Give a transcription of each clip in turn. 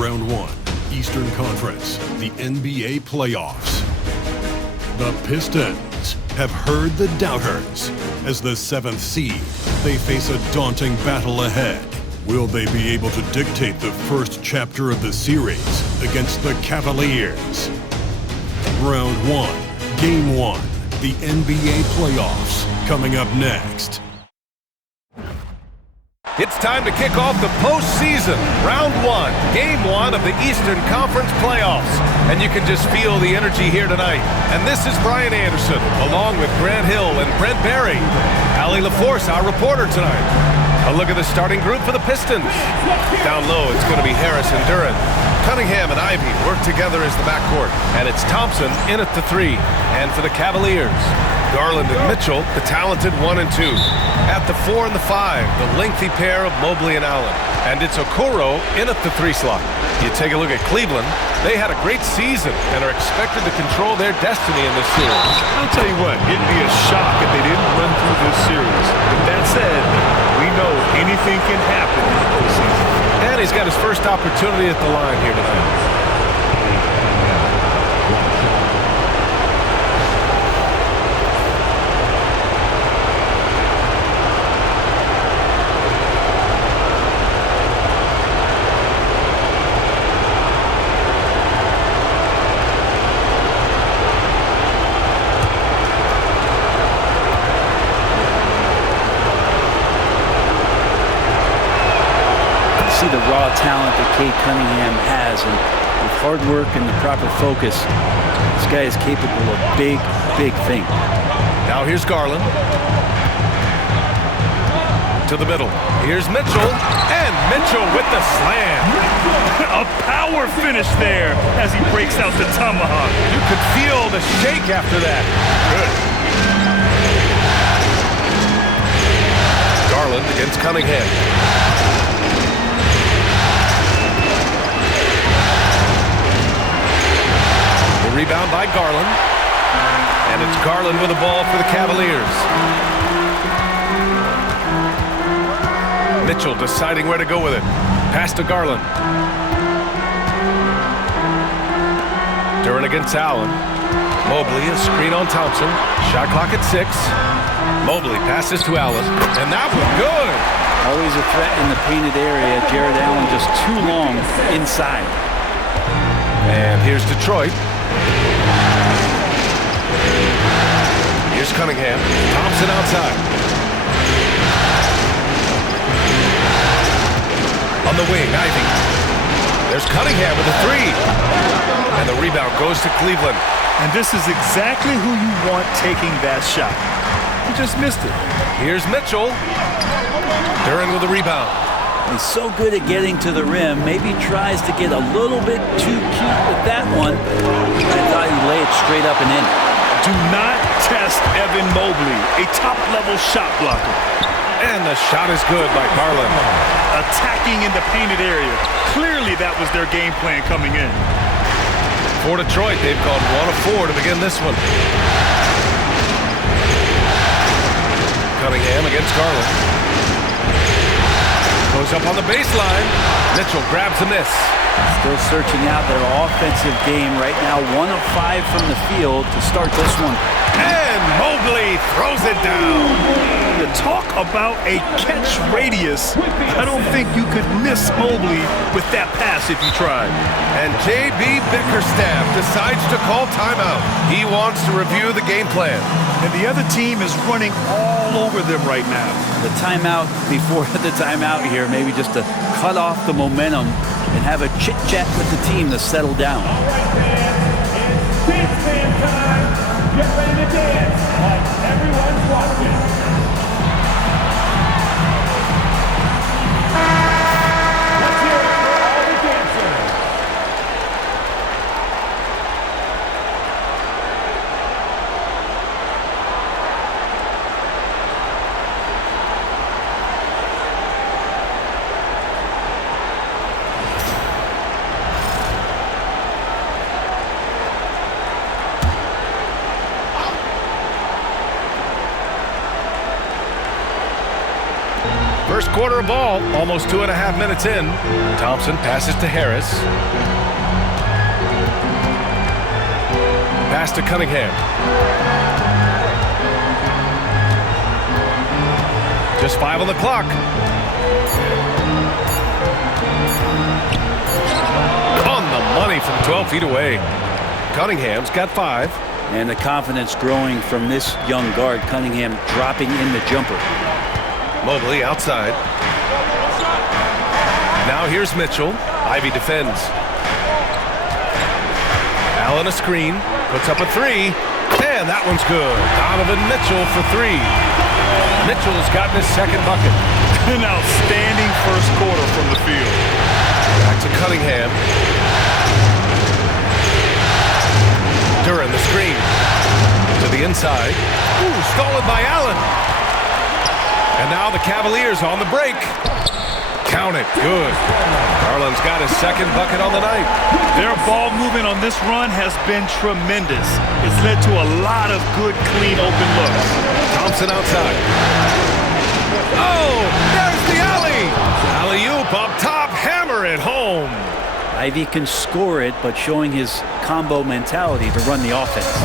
Round 1, Eastern Conference, the NBA playoffs. The Pistons have heard the doubters. As the 7th seed, they face a daunting battle ahead. Will they be able to dictate the first chapter of the series against the Cavaliers? Round 1, Game 1, the NBA playoffs, coming up next. It's time to kick off the postseason. Round 1, Game 1 of the Eastern Conference playoffs. And you can just feel the energy here tonight. And this is Brian Anderson, along with Grant Hill and Brent Barry. Allie LaForce, our reporter tonight. A look at the starting group for the Pistons. Down low, it's going to be Harris and Duran. Cunningham and Ivey work together as the backcourt. And it's Thompson in at the 3. And for the Cavaliers, Garland and Mitchell, the talented 1 and 2. At the 4 and the 5, the lengthy pair of Mobley and Allen. And it's Okoro in at the 3 slot. You take a look at Cleveland. They had a great season and are expected to control their destiny in this series. I'll tell you what, it'd be a shock if they didn't run through this series. With that said, we know anything can happen in the postseason. And he's got his first opportunity at the line here tonight. See the raw talent that Cade Cunningham has, and with hard work and the proper focus, this guy is capable of big, big things. Now here's Garland. To the middle. Here's Mitchell, and Mitchell with the slam. A power finish there as he breaks out the tomahawk. You could feel the shake after that. Good. Garland against Cunningham. Rebound by Garland. And it's Garland with the ball for the Cavaliers. Mitchell deciding where to go with it. Pass to Garland. Duran against Allen. Mobley, a screen on Thompson. Shot clock at 6. Mobley passes to Allen. And that was good. Always a threat in the painted area. Jared Allen just too long inside. And here's Detroit. Here's Cunningham. Thompson outside. On the wing, Ivey. There's Cunningham with a 3. And the rebound goes to Cleveland. And this is exactly who you want taking that shot. He just missed it. Here's Mitchell. Duran with the rebound. He's so good at getting to the rim. Maybe tries to get a little bit too cute with that one. I thought he'd lay it straight up and in. Do not test Evan Mobley, a top-level shot blocker. And the shot is good by Garland. Attacking in the painted area. Clearly that was their game plan coming in. For Detroit, they've gone 1 of 4 to begin this one. Cunningham against Garland. Goes up on the baseline. Mitchell grabs a miss. Still searching out their offensive game right now. 1 of 5 from the field to start this one. And Mobley throws it down. To talk about a catch radius, I don't think you could miss Mobley with that pass if you tried. And J.B. Bickerstaff decides to call timeout. He wants to review the game plan. And the other team is running all over them right now. The timeout before the timeout here, maybe just to cut off the momentum and have a chit-chat with the team to settle down. All right, fans, it's dance band time. Get ready to dance like everyone's watching. Let's hear it for all the dancers. First quarter of ball, almost 2.5 minutes in. Thompson passes to Harris. Pass to Cunningham. Just 5 on the clock. On the money from 12 feet away. Cunningham's got 5. And the confidence growing from this young guard. Cunningham dropping in the jumper. Mobley outside. Now here's Mitchell. Ivy defends. Allen a screen. Puts up a 3. And that one's good. Donovan Mitchell for 3. Mitchell's gotten his second bucket. An outstanding first quarter from the field. Back to Cunningham. Duran the screen. To the inside. Ooh, stolen by Allen. And now the Cavaliers on the break. Count it. Good. Garland's got his second bucket on the night. Their ball movement on this run has been tremendous. It's led to a lot of good, clean, open looks. Thompson outside. Oh, there's the alley. Alley-oop up top. Hammer it home. Ivy can score it, but showing his combo mentality to run the offense.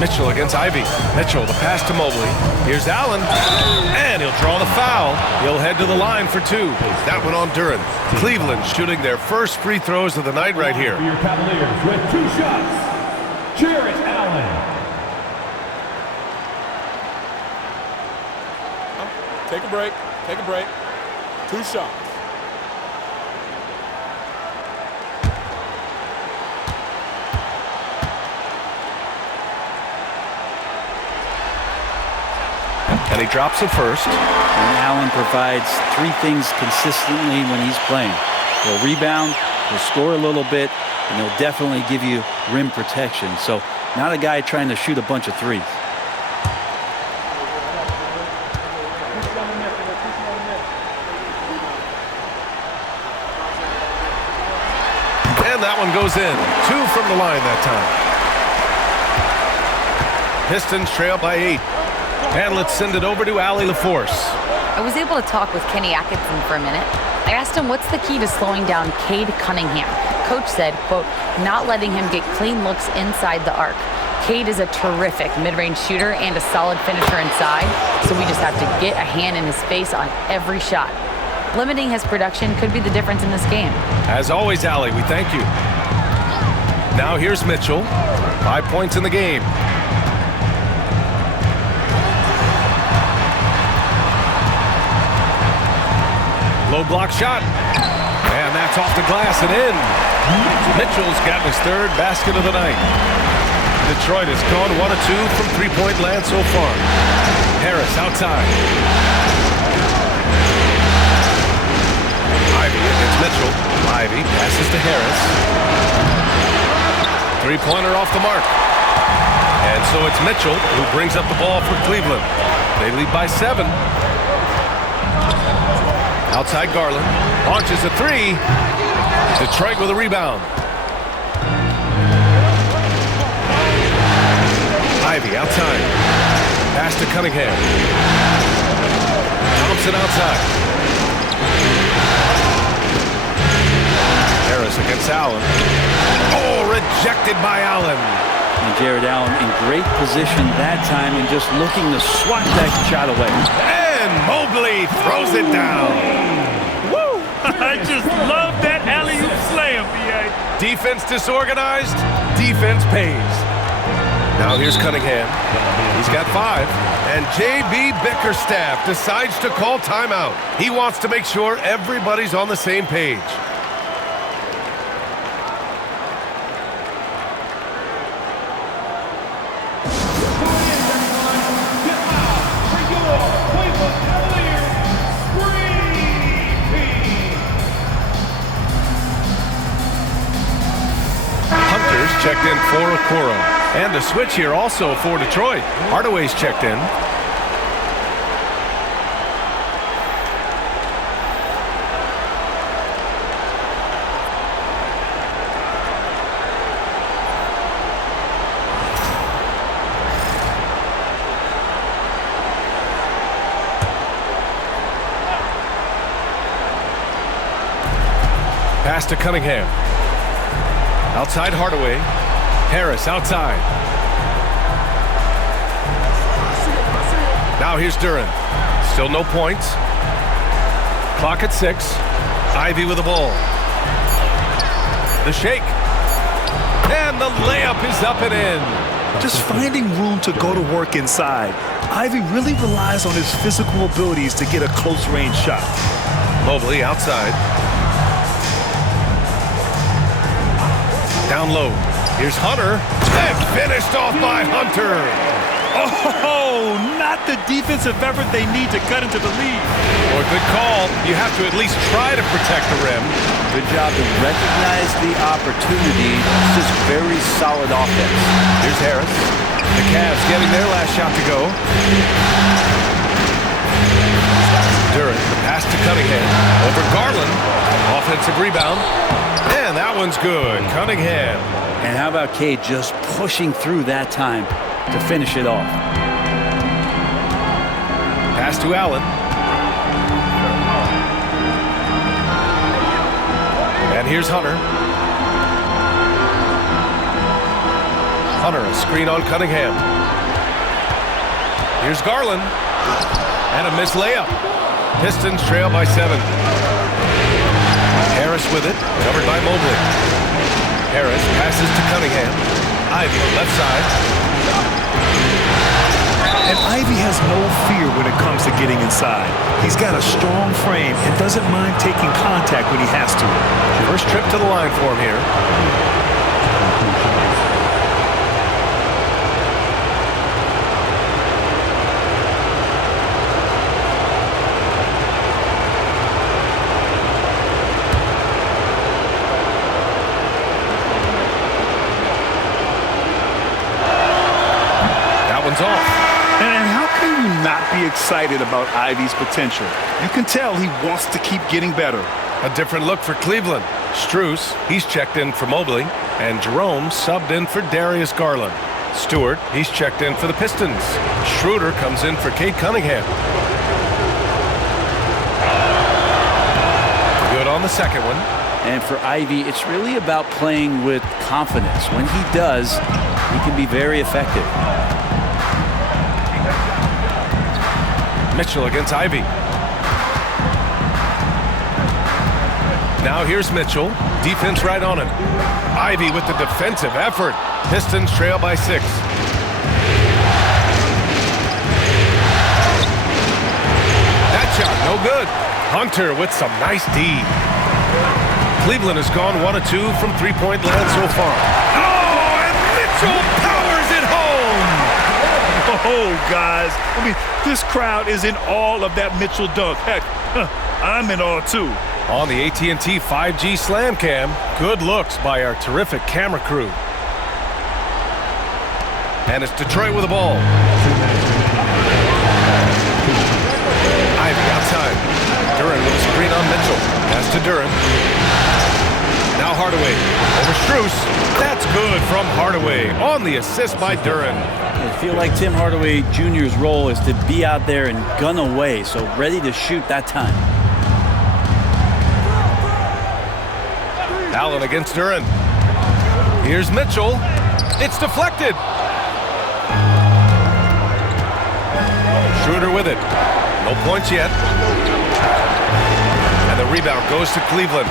Mitchell against Ivy. Mitchell, the pass to Mobley. Here's Allen, and he'll draw the foul. He'll head to the line for 2. That one on Duran. Cleveland shooting their first free throws of the night right here. For your Cavaliers with 2 shots, Jarrett Allen. Take a break. Take a break. 2 shots. And he drops it first. And Allen provides 3 things consistently when he's playing. He'll rebound, he'll score a little bit, and he'll definitely give you rim protection. So not a guy trying to shoot a bunch of 3s. And that one goes in. 2 from the line that time. Pistons trail by 8. And let's send it over to Allie LaForce. I was able to talk with Kenny Atkinson for a minute. I asked him what's the key to slowing down Cade Cunningham. Coach said, quote, not letting him get clean looks inside the arc. Cade is a terrific mid-range shooter and a solid finisher inside, so we just have to get a hand in his face on every shot. Limiting his production could be the difference in this game. As always, Allie, we thank you. Now here's Mitchell. 5 points in the game. Low block shot. And that's off the glass and in. Mitchell's gotten his 3rd basket of the night. Detroit has gone 1 of 2 from 3-point land so far. Harris outside. Ivy against Mitchell. Ivy passes to Harris. 3-pointer off the mark. And so it's Mitchell who brings up the ball for Cleveland. They lead by 7. Outside Garland. Launches a 3. Detroit with a rebound. Ivy outside. Pass to Cunningham. Thompson outside. Harris against Allen. Oh, rejected by Allen. And Jared Allen in great position that time and just looking to swat that shot away. And Mobley throws it down. Woo! I just love that alley-oop slam, B.A. Defense disorganized, defense pays. Now here's Cunningham. He's got 5. And J.B. Bickerstaff decides to call timeout. He wants to make sure everybody's on the same page. Checked in for Okoro. And a switch here also for Detroit. Hardaway's checked in. Pass to Cunningham. Outside Hardaway. Harris outside. Now here's Duren. Still no points. Clock at 6. Ivy with the ball. The shake. And the layup is up and in. Just finding room to go to work inside. Ivy really relies on his physical abilities to get a close-range shot. Mobley outside. Down low. Here's Hunter. And finished off by Hunter. Oh, not the defensive effort they need to cut into the lead. Boy, good call. You have to at least try to protect the rim. Good job to recognize the opportunity. This is very solid offense. Here's Harris. The Cavs getting their last shot to go. Duren, the pass to Cunningham. Over Garland. Offensive rebound. And that one's good. Cunningham. And how about Cade just pushing through that time to finish it off? Pass to Allen. And here's Hunter. Hunter, a screen on Cunningham. Here's Garland. And a missed layup. Pistons trail by 7. Harris with it, covered by Mobley. Harris passes to Cunningham. Ivy, left side. And Ivy has no fear when it comes to getting inside. He's got a strong frame and doesn't mind taking contact when he has to. First trip to the line for him here. That one's off. And how can you not be excited about Ivy's potential? You can tell he wants to keep getting better. A different look for Cleveland. Strus, he's checked in for Mobley. And Jerome subbed in for Darius Garland. Stewart, he's checked in for the Pistons. Schroeder comes in for Cade Cunningham. Good on the second one. And for Ivy, it's really about playing with confidence. When he does, he can be very effective. Mitchell against Ivy. Now here's Mitchell. Defense right on him. Ivy with the defensive effort. Pistons trail by 6. That shot, no good. Hunter with some nice D. Cleveland has gone 1 of 2 from three-point land so far. Oh, and Mitchell powers it home. Oh, guys. I mean, this crowd is in awe of that Mitchell dunk. Heck, I'm in awe, too. On the AT&T 5G Slam Cam, good looks by our terrific camera crew. And it's Detroit with the ball. Ivy outside. Duren with a screen on Mitchell. Pass to Duren. Now Hardaway over Strus. That's good from Hardaway on the assist by Duren. I feel like Tim Hardaway Jr.'s role is to be out there and gun away, so ready to shoot that time. Allen against Duren. Here's Mitchell. It's deflected. Schroeder with it. No points yet. And the rebound goes to Cleveland.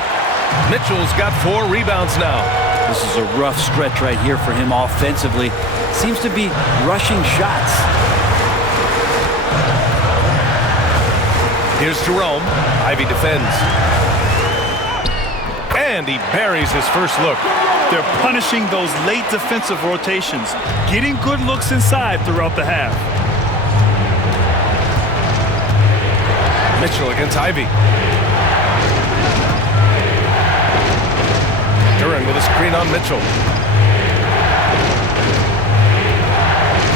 Mitchell's got 4 rebounds now. This is a rough stretch right here for him offensively. Seems to be rushing shots. Here's Jerome. Ivy defends. And he buries his first look. They're punishing those late defensive rotations, getting good looks inside throughout the half. Mitchell against Ivy. Duren with a screen on Mitchell.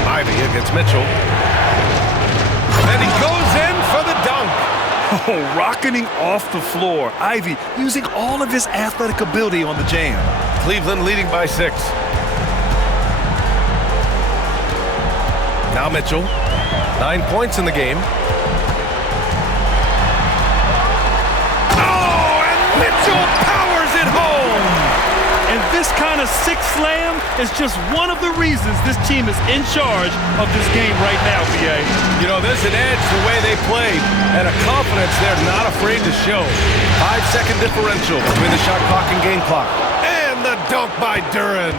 Ivy against Mitchell. And he goes in for the dunk. Oh, rocketing off the floor. Ivy using all of his athletic ability on the jam. Cleveland leading by 6. Now Mitchell. 9 points in the game. Oh, and Mitchell powers it home. And this kind of sick slam is just one of the reasons this team is in charge of this game right now, BA. You know, there's an edge the way they played and a confidence they're not afraid to show. 5-second differential between the shot clock and game clock. And the dunk by Duren.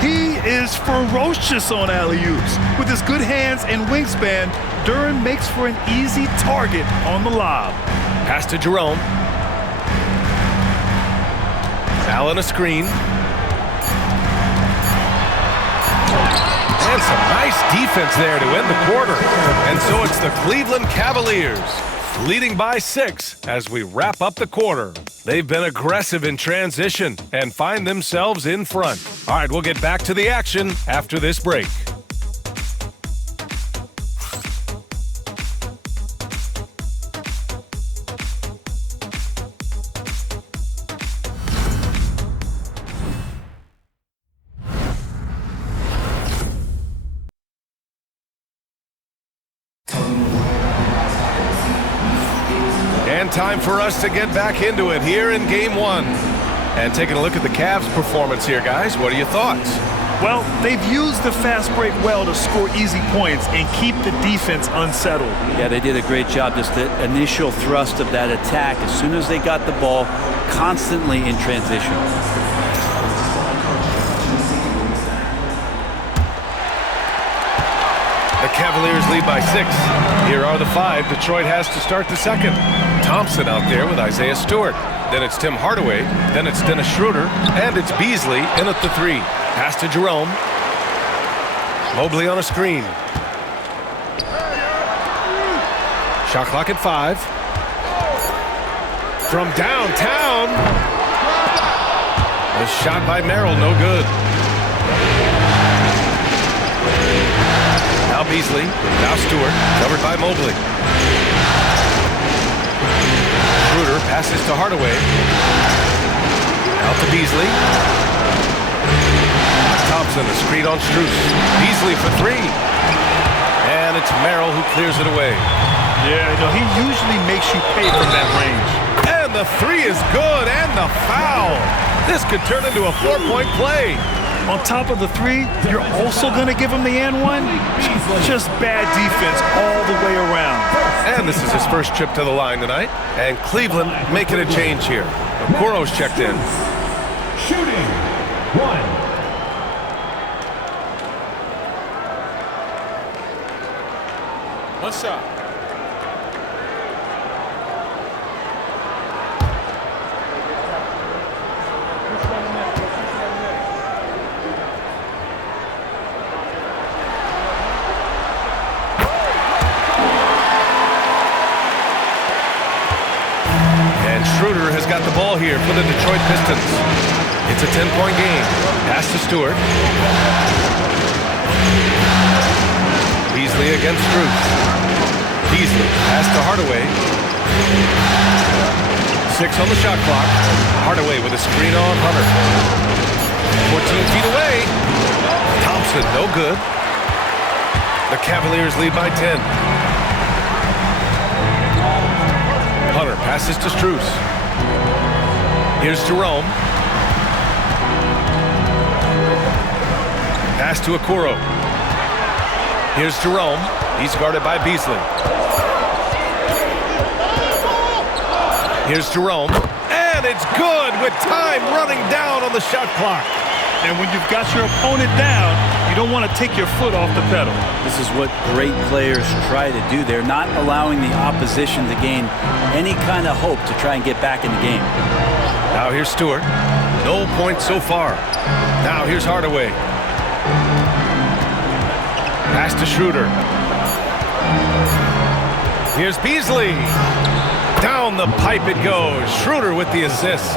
He is ferocious on alley-oops. With his good hands and wingspan, Duren makes for an easy target on the lob. Pass to Jerome. Allen a screen. And some nice defense there to end the quarter. And so it's the Cleveland Cavaliers leading by 6 as we wrap up the quarter. They've been aggressive in transition and find themselves in front. All right, we'll get back to the action after this break. And time for us to get back into it here in Game 1. And taking a look at the Cavs' performance here, guys. What are your thoughts? Well, they've used the fast break well to score easy points and keep the defense unsettled. Yeah, they did a great job. Just the initial thrust of that attack, as soon as they got the ball, constantly in transition. The Cavaliers lead by 6. Here are the 5 Detroit has to start the second. Thompson out there with Isaiah Stewart. Then it's Tim Hardaway. Then it's Dennis Schroeder. And it's Beasley in at the 3. Pass to Jerome. Mobley on a screen. Shot clock at 5. From downtown. The shot by Merrill, no good. Now Beasley, now Stewart, covered by Mobley. Schroeder passes to Hardaway. Out to Beasley. Thompson, a screen on Strus. Beasley for 3. And it's Merrill who clears it away. Yeah, he usually makes you pay from that range. And the 3 is good, and the foul. This could turn into a 4-point play. On top of the 3, you're also going to give him the and 1? Just bad defense all the way around. And this is his first trip to the line tonight. And Cleveland making a change here. Okoro's checked in. Shooting 1. One shot. Schroeder has got the ball here for the Detroit Pistons. It's a 10-point game. Pass to Stewart. Beasley against Strus. Beasley pass to Hardaway. 6 on the shot clock. Hardaway with a screen on Hunter. 14 feet away. Thompson, no good. The Cavaliers lead by 10. Hunter passes to Strus. Here's Jerome. Pass to Okoro. Here's Jerome. He's guarded by Beasley. Here's Jerome. And it's good with time running down on the shot clock. And when you've got your opponent down, you don't want to take your foot off the pedal. This is what great players try to do. They're not allowing the opposition to gain any kind of hope to try and get back in the game. Now here's Stewart. No points so far. Now here's Hardaway. Pass to Schroeder. Here's Beasley. Down the pipe it goes. Schroeder with the assist.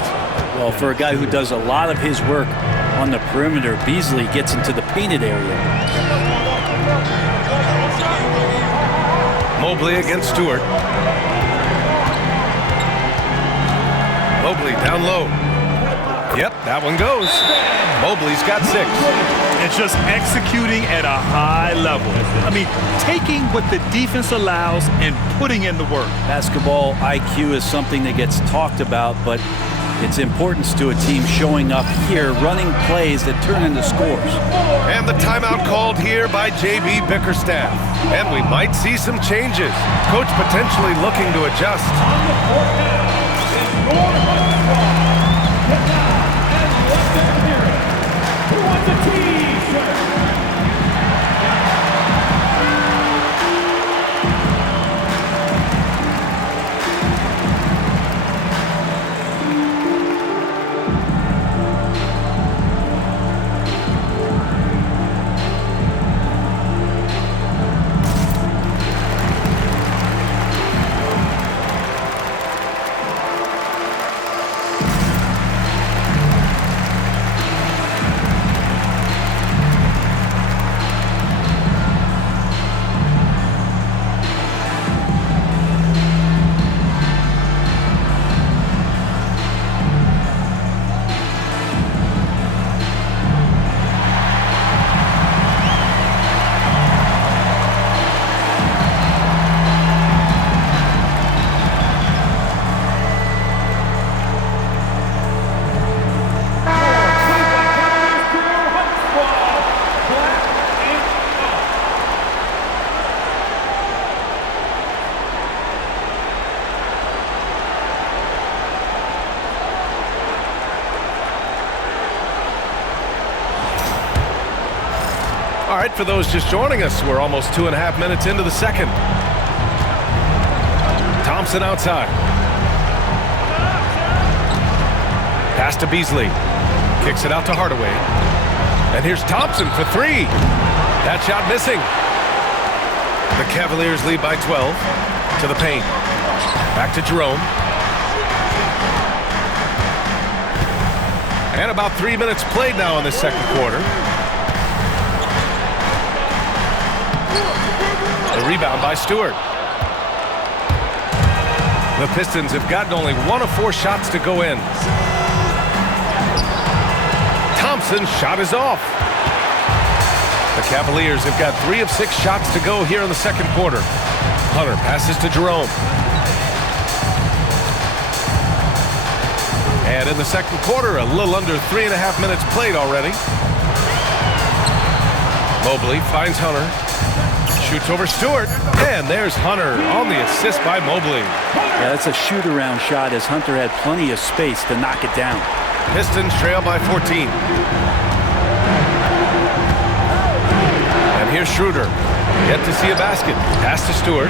Well, for a guy who does a lot of his work on the perimeter, Beasley gets into the painted area. Mobley against Stewart. Mobley down low. Yep, that one goes. Mobley's got 6. And just executing at a high level. I mean, taking what the defense allows and putting in the work. Basketball IQ is something that gets talked about, but It's importance to a team showing up here, running plays that turn into scores. And the timeout called here by J.B. Bickerstaff. And we might see some changes. Coach potentially looking to adjust. Who wants a T-shirt? All right, for those just joining us, we're almost 2.5 minutes into the second. Thompson outside. Pass to Beasley. Kicks it out to Hardaway. And here's Thompson for three. That shot missing. The Cavaliers lead by 12. To the paint. Back to Jerome. And about 3 minutes played now in the second quarter. The rebound by Stewart. The Pistons have gotten only 1 of 4 shots to go in. Thompson's shot is off. The Cavaliers have got 3 of 6 shots to go here in the second quarter. Hunter passes to Jerome. And in the second quarter, a little under 3.5 minutes played already. Mobley finds Hunter. Shoots over Stewart, and there's Hunter on the assist by Mobley. Yeah, that's a shoot-around shot as Hunter had plenty of space to knock it down. Pistons trail by 14. And here's Schroeder. Yet to see a basket. Pass to Stewart.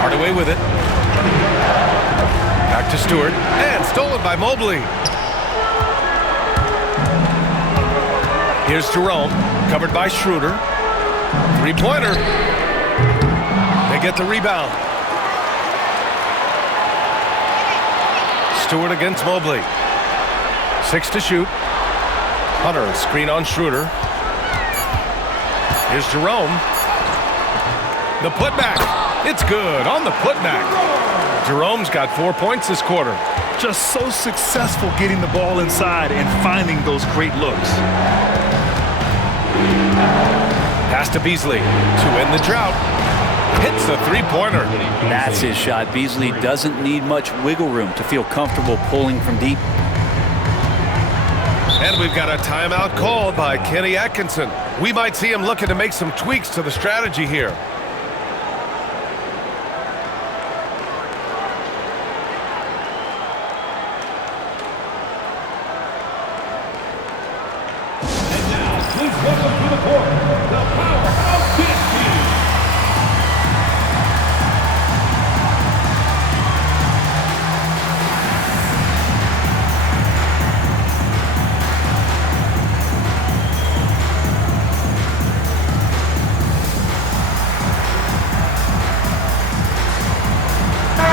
Hardaway with it. Back to Stewart, and stolen by Mobley. Here's Jerome, covered by Schroeder. Three-pointer. They get the rebound. Stewart against Mobley. 6 to shoot. Hunter, screen on Schroeder. Here's Jerome. The putback. It's good on the putback. Jerome's got 4 points this quarter. Just so successful getting the ball inside and finding those great looks. Pass to Beasley to end the drought. Hits the three-pointer. That's his shot. Beasley doesn't need much wiggle room to feel comfortable pulling from deep. And we've got a timeout called by Kenny Atkinson. We might see him looking to make some tweaks to the strategy here.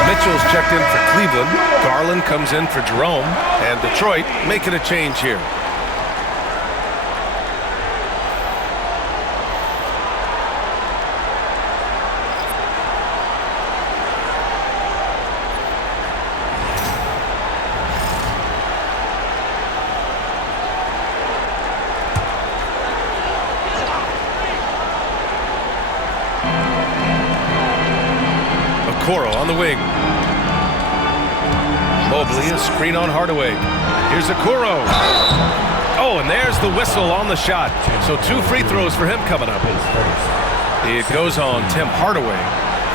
Mitchell's checked in for Cleveland. Garland comes in for Jerome. And Detroit making a change here. Okoro on the wing. Mobley, a screen on Hardaway. Here's Okoro. Oh, and there's the whistle on the shot. So 2 free throws for him coming up. It goes on Tim Hardaway.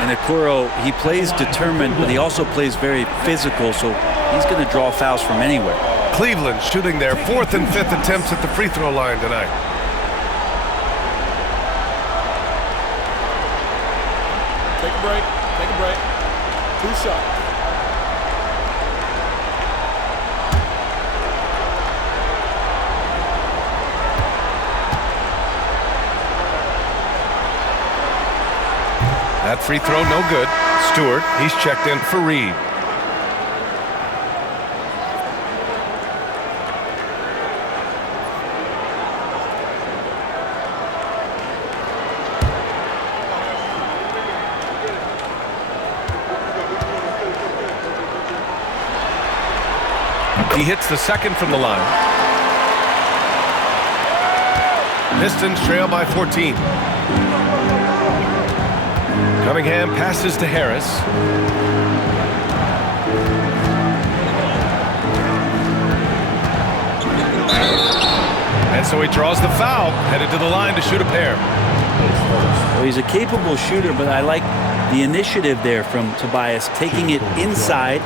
And Okoro, he plays determined, but he also plays very physical, so he's going to draw fouls from anywhere. Cleveland shooting their 4th and 5th attempts at the free throw line tonight. Take a break. Take a break. 2 shots. That free throw no good. Stewart, he's checked in for Reed. He hits the second from the line. Pistons trail by 14. Cunningham passes to Harris. And so he draws the foul, headed to the line to shoot a pair. Well, he's a capable shooter, but I like the initiative there from Tobias, taking it inside,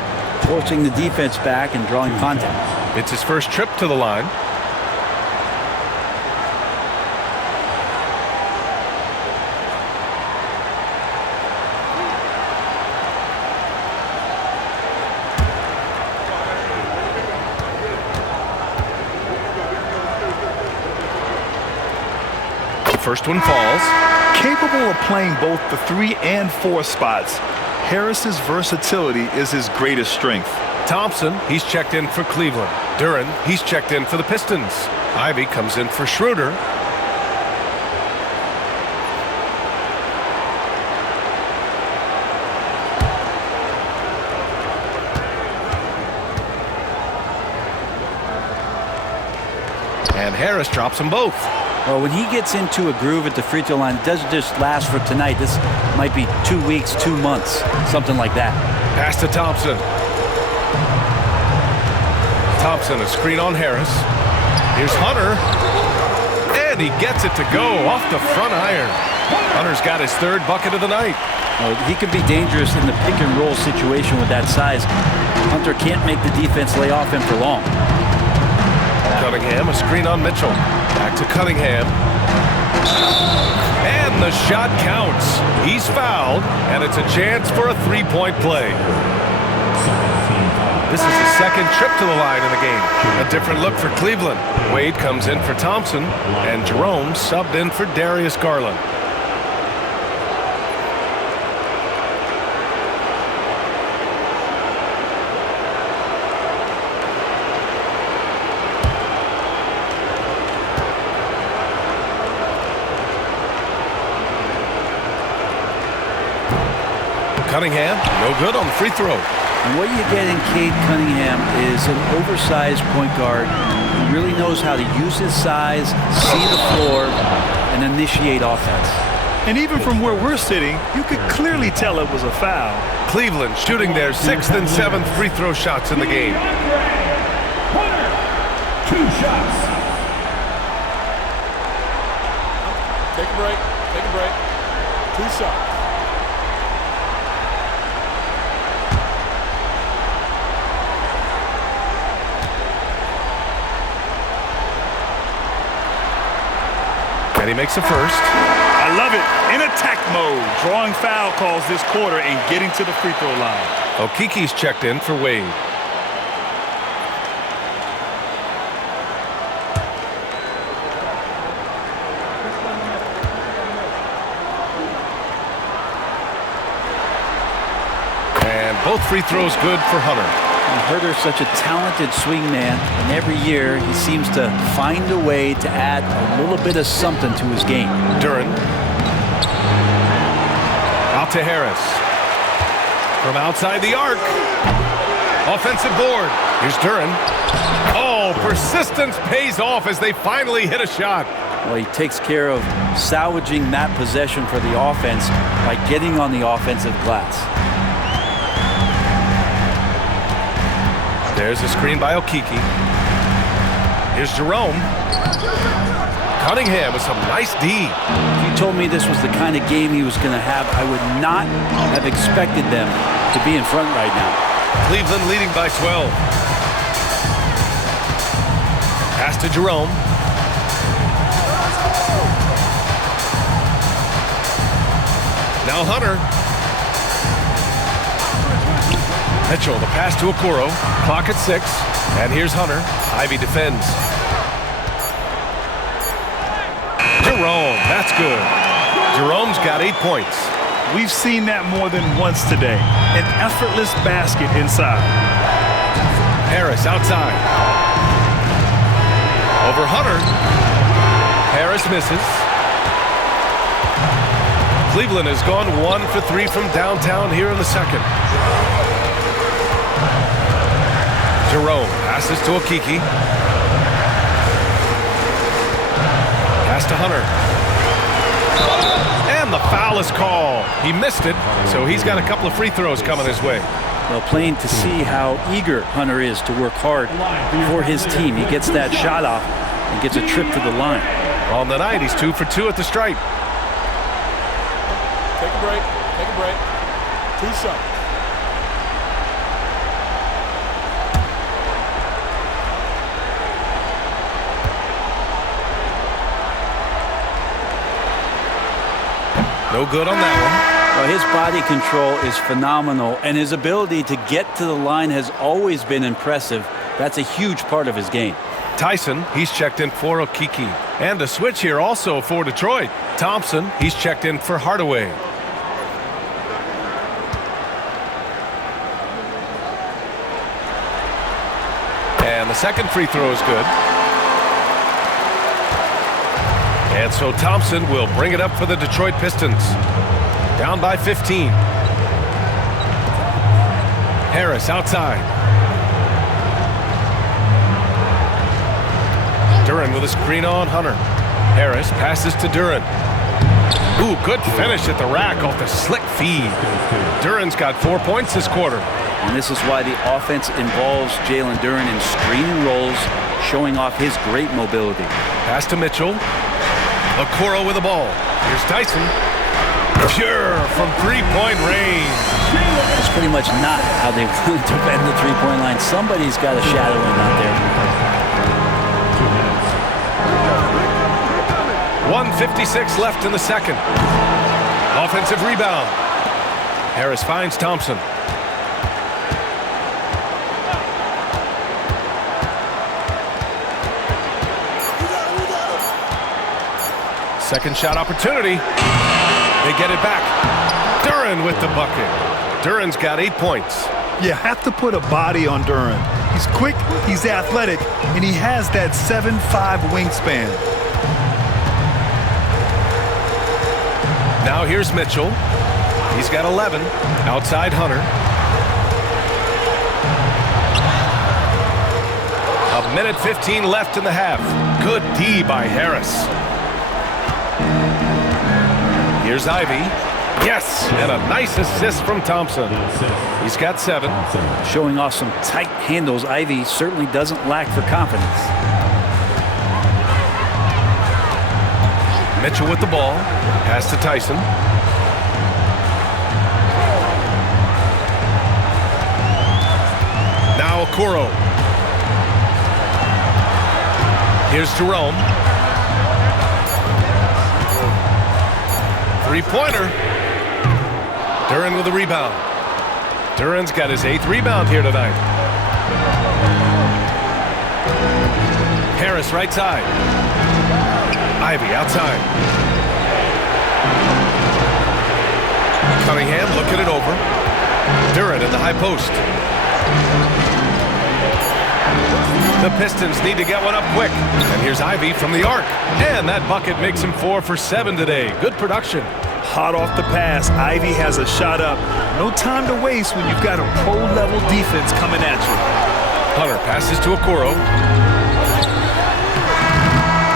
forcing the defense back and drawing contact. It's his first trip to the line. First one falls. Capable of playing both the 3 and 4 spots, Harris's versatility is his greatest strength. Thompson, he's checked in for Cleveland. Duren, he's checked in for the Pistons. Ivy comes in for Schroeder. And Harris drops them both. Well, when he gets into a groove at the free throw line, it doesn't just last for tonight. This might be 2 weeks, 2 months, something like that. Pass to Thompson. Thompson, a screen on Harris. Here's Hunter. And he gets it to go off the front iron. Hunter's got his 3rd bucket of the night. Well, he could be dangerous in the pick and roll situation with that size. Hunter can't make the defense lay off him for long. Cunningham, a screen on Mitchell. Back to Cunningham. And the shot counts. He's fouled, and it's a chance for a 3-point play. This is his 2nd trip to the line in the game. A different look for Cleveland. Wade comes in for Thompson, and Jerome subbed in for Darius Garland. Cunningham, no good on the free throw. And what you get in Cade Cunningham is an oversized point guard who really knows how to use his size, see the floor, and initiate offense. And even from where we're sitting, you could clearly tell it was a foul. Cleveland shooting their 6th and 7th free throw shots in the game. 2 shots. Take a break. Take a break. 2 shots. And he makes a first. I love it. In attack mode, drawing foul calls this quarter and getting to the free throw line. Okiki's checked in for Wade. And both free throws good for Hunter. And Herter's such a talented swing man, and every year he seems to find a way to add a little bit of something to his game. Duren. Out to Harris. From outside the arc. Offensive board. Here's Duren. Oh, persistence pays off as they finally hit a shot. Well, he takes care of salvaging that possession for the offense by getting on the offensive glass. There's a screen by Okeke. Here's Jerome. Cunningham with some nice D. If you told me this was the kind of game he was going to have, I would not have expected them to be in front right now. Cleveland leading by 12. Pass to Jerome. Now Hunter. Mitchell, the pass to Okoro. Clock at 6. And here's Hunter. Ivy defends. Jerome, that's good. Jerome's got 8 points. We've seen that more than once today. An effortless basket inside. Harris outside. Over Hunter. Harris misses. Cleveland has gone 1 for 3 from downtown here in the second. Jerome passes to Okeke. Pass to Hunter. And the foul is called. He missed it, so he's got a couple of free throws coming his way. Well, plain to see how eager Hunter is to work hard for his team. He gets that shot off and gets a trip to the line. On the night, he's 2 for 2 at the stripe. Take a break. Take a break. 2 shots. No good on that one. Well, his body control is phenomenal, and his ability to get to the line has always been impressive. That's a huge part of his game. Tyson, he's checked in for Okeke. And a switch here also for Detroit. Thompson, he's checked in for Hardaway. And the second free throw is good. And so Thompson will bring it up for the Detroit Pistons. Down by 15. Harris outside. Duren with a screen on Hunter. Harris passes to Duren. Ooh, good finish at the rack off the slick feed. Duren's got 4 points this quarter. And this is why the offense involves Jalen Duren in screen rolls, showing off his great mobility. Pass to Mitchell. Okoro with the ball. Here's Tyson. Pure from three-point range. It's pretty much not how they want to defend the three-point line. Somebody's got a shadow in out there. 1:56 left in the second. Offensive rebound. Harris finds Thompson. Second shot opportunity. They get it back. Duren with the bucket. Duren's got 8 points. You have to put a body on Duren. He's quick, he's athletic, and he has that 7'5" wingspan. Now here's Mitchell. He's got 11. Outside Hunter. A minute 15 left in the half. Good D by Harris. Here's Ivy. Yes, and a nice assist from Thompson. He's got 7. Showing off some tight handles. Ivy certainly doesn't lack for confidence. Mitchell with the ball. Pass to Tyson. Now Okoro. Here's Jerome. Three-pointer. Duren with the rebound. Duren's got his 8th rebound here tonight. Harris right side. Ivy outside. Cunningham looking it over. Duren in the high post. The Pistons need to get one up quick. And here's Ivy from the arc. And that bucket makes him 4 for 7 today. Good production. Hot off the pass, Ivy has a shot up. No time to waste when you've got a pro-level defense coming at you. Hunter passes to Okoro.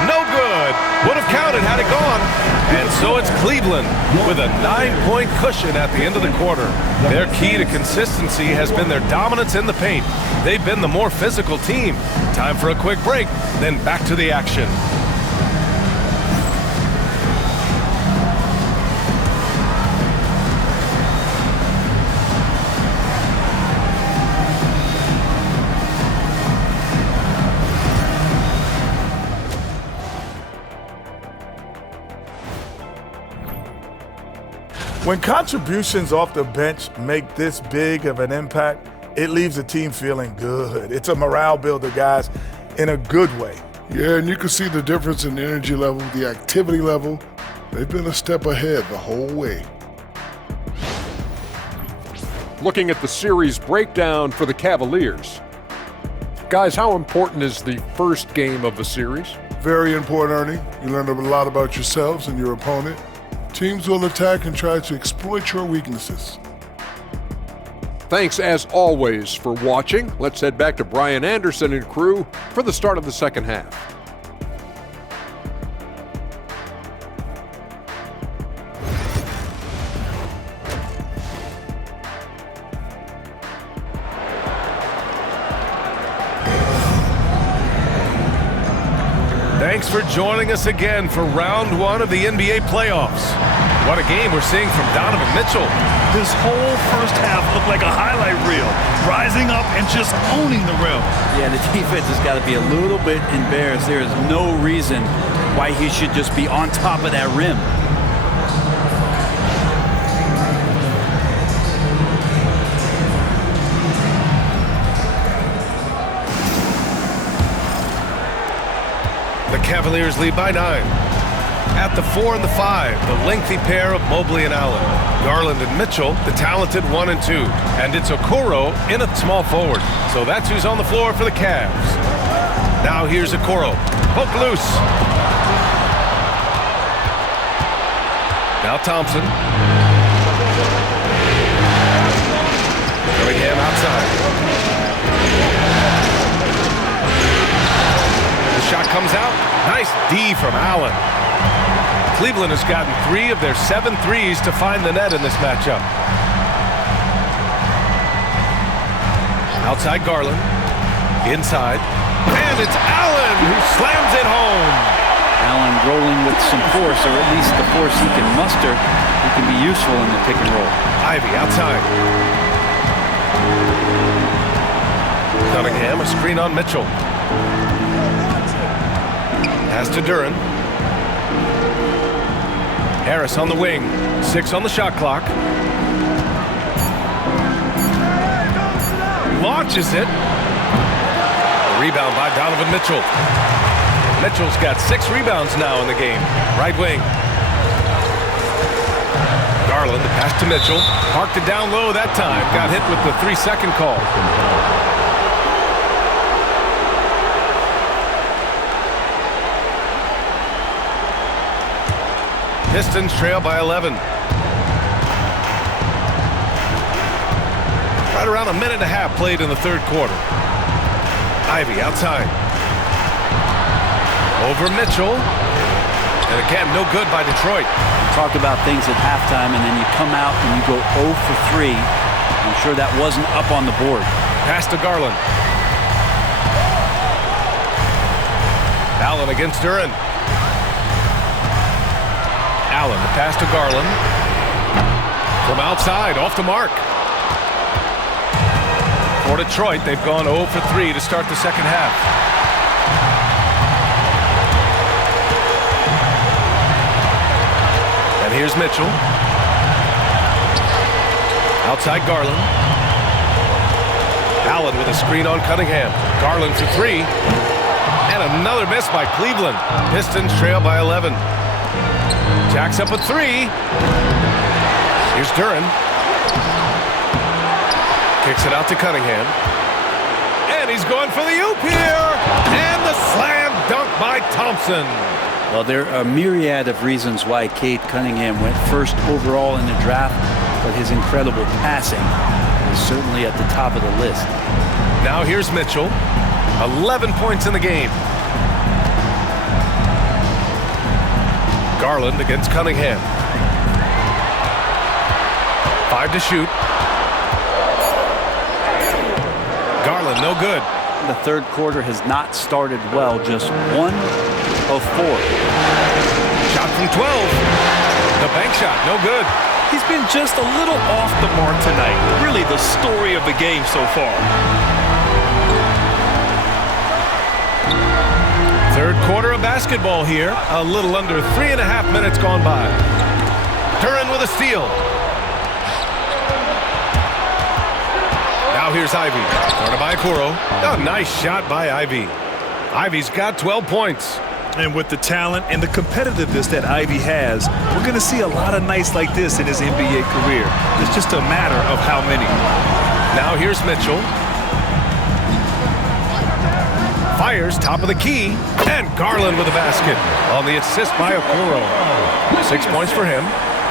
No good. Would have counted had it gone. And so it's Cleveland with a 9-point cushion at the end of the quarter. Their key to consistency has been their dominance in the paint. They've been the more physical team. Time for a quick break, then back to the action. When contributions off the bench make this big of an impact, it leaves the team feeling good. It's a morale builder, guys, in a good way. Yeah, and you can see the difference in the energy level, the activity level. They've been a step ahead the whole way. Looking at the series breakdown for the Cavaliers. Guys, how important is the first game of the series? Very important, Ernie. You learn a lot about yourselves and your opponent. Teams will attack and try to exploit your weaknesses. Thanks as always for watching. Let's head back to Brian Anderson and crew for the start of the second half. Thanks for joining us again for round one of the NBA playoffs. What a game we're seeing from Donovan Mitchell. This whole first half looked like a highlight reel, rising up and just owning the rim. Yeah, the defense has got to be a little bit embarrassed. There is no reason why he should just be on top of that rim. The Cavaliers lead by 9. At the 4 and the 5, the lengthy pair of Mobley and Allen. Garland and Mitchell, the talented 1 and 2. And it's Okoro in at small forward. So that's who's on the floor for the Cavs. Now here's Okoro. Poke loose. Now Thompson. Cunningham outside. Shot comes out. Nice D from Allen. Cleveland has gotten 3 of their 7 threes to find the net in this matchup. Outside Garland. Inside. And it's Allen who slams it home. Allen rolling with some force, or at least the force he can muster. He can be useful in the pick and roll. Ivy outside. Cunningham, a screen on Mitchell. Pass to Duren. Harris on the wing. 6 on the shot clock. Launches it. A rebound by Donovan Mitchell. Mitchell's got 6 rebounds now in the game. Right wing. Garland, the pass to Mitchell. Parked it down low that time. Got hit with the 3-second call. Pistons trail by 11. Right around a minute and a half played in the third quarter. Ivy outside. Over Mitchell. And again, no good by Detroit. Talk about things at halftime, and then you come out and you go 0 for 3. I'm sure that wasn't up on the board. Pass to Garland. Allen against Duren. Allen, the pass to Garland. From outside, off the mark. For Detroit, they've gone 0 for 3 to start the second half. And here's Mitchell. Outside Garland. Allen with a screen on Cunningham. Garland for 3. And another miss by Cleveland. Pistons trail by 11. Jacks up at 3. Here's Duren. Kicks it out to Cunningham. And he's going for the oop here. And the slam dunk by Thompson. Well, there are a myriad of reasons why Cade Cunningham went first overall in the draft, but his incredible passing is certainly at the top of the list. Now here's Mitchell. 11 points in the game. Garland against Cunningham. 5 to shoot. Garland, no good. The third quarter has not started well, just 1 of 4. Shot from 12. The bank shot, no good. He's been just a little off the mark tonight. Really the story of the game so far. Third quarter of basketball here. A little under 3.5 minutes gone by. Duren with a steal. Now here's Ivy. Guarded by Okoro. A nice shot by Ivy. Ivy's got 12 points. And with the talent and the competitiveness that Ivy has, we're going to see a lot of nights like this in his NBA career. It's just a matter of how many. Now here's Mitchell. Fires top of the key. And Garland with a basket on the assist by Okoro. 6 points for him.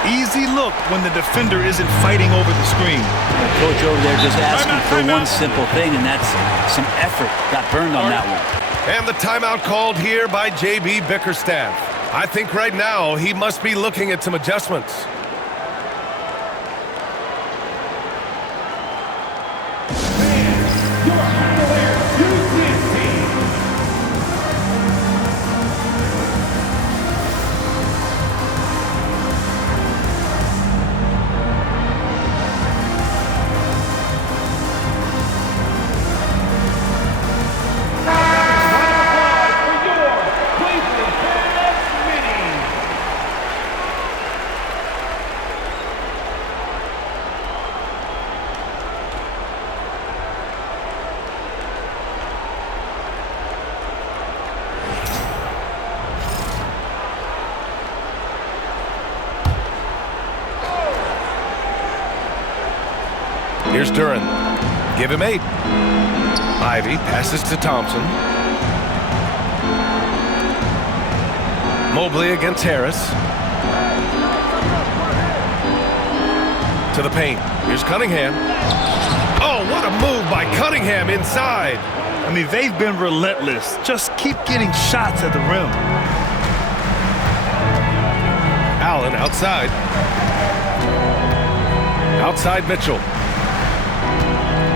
Easy look when the defender isn't fighting over the screen. Coach over there just asking for one simple thing, and that's some effort. Got burned on that one. And the timeout called here by J.B. Bickerstaff. I think right now he must be looking at some adjustments. Here's Duren. Give him 8. Ivy passes to Thompson. Mobley against Harris. To the paint. Here's Cunningham. Oh, what a move by Cunningham inside. I mean, they've been relentless. Just keep getting shots at the rim. Allen outside. Outside Mitchell.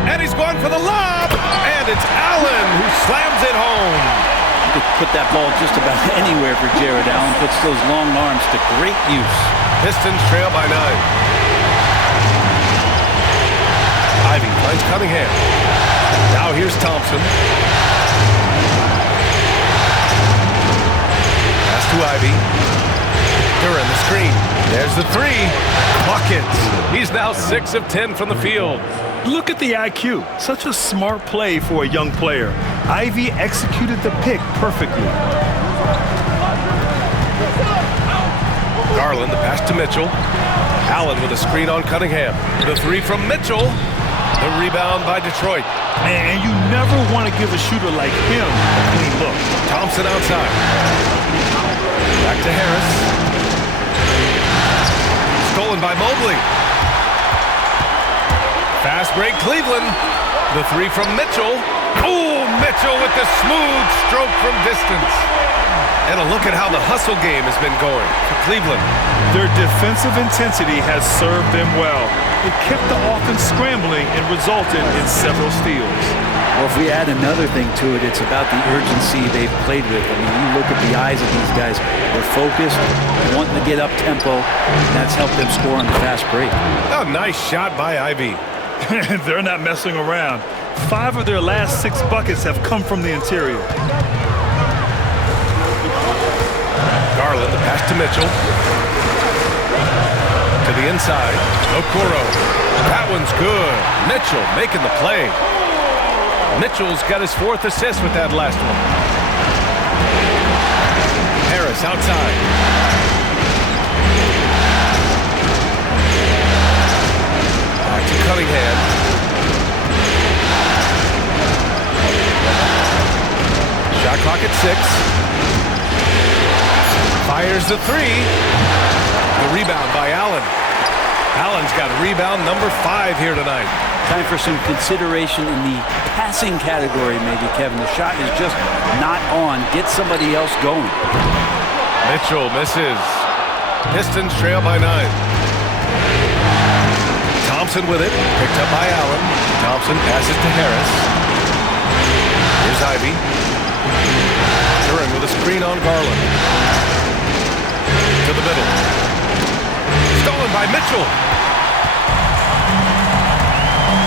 And he's going for the lob. And it's Allen who slams it home. You could put that ball just about anywhere for Jared Allen. Puts those long arms to great use. Pistons trail by 9. Ivy finds Cunningham. Now here's Thompson. Pass to Ivy. Duren the screen. There's the 3. Buckets. He's now 6 of 10 from the field. Look at the IQ. Such a smart play for a young player. Ivy executed the pick perfectly. Garland, the pass to Mitchell. Allen with a screen on Cunningham. The 3 from Mitchell. The rebound by Detroit. And you never want to give a shooter like him a clean look. Thompson outside. Back to Harris. Stolen by Mobley. Fast break, Cleveland. The 3 from Mitchell. Oh, Mitchell with the smooth stroke from distance. And a look at how the hustle game has been going for Cleveland. Their defensive intensity has served them well. It kept the offense scrambling and resulted in several steals. Well, if we add another thing to it, it's about the urgency they've played with. I mean, you look at the eyes of these guys. They're focused, wanting to get up tempo, and that's helped them score on the fast break. A nice shot by Ivy. They're not messing around. 5 of their last 6 buckets have come from the interior. Garland, the pass to Mitchell. To the inside. Okoro. That one's good. Mitchell making the play. Mitchell's got his 4th assist with that last one. Harris outside. Back to Cunningham. Shot clock at 6. Fires the 3. The rebound by Allen. Allen's got rebound number 5 here tonight. Time for some consideration in the passing category, maybe, Kevin. The shot is just not on. Get somebody else going. Mitchell misses. Pistons trail by 9. Thompson with it, picked up by Allen. Thompson passes to Harris. Here's Ivy. Duren with a screen on Garland. To the middle. Stolen by Mitchell.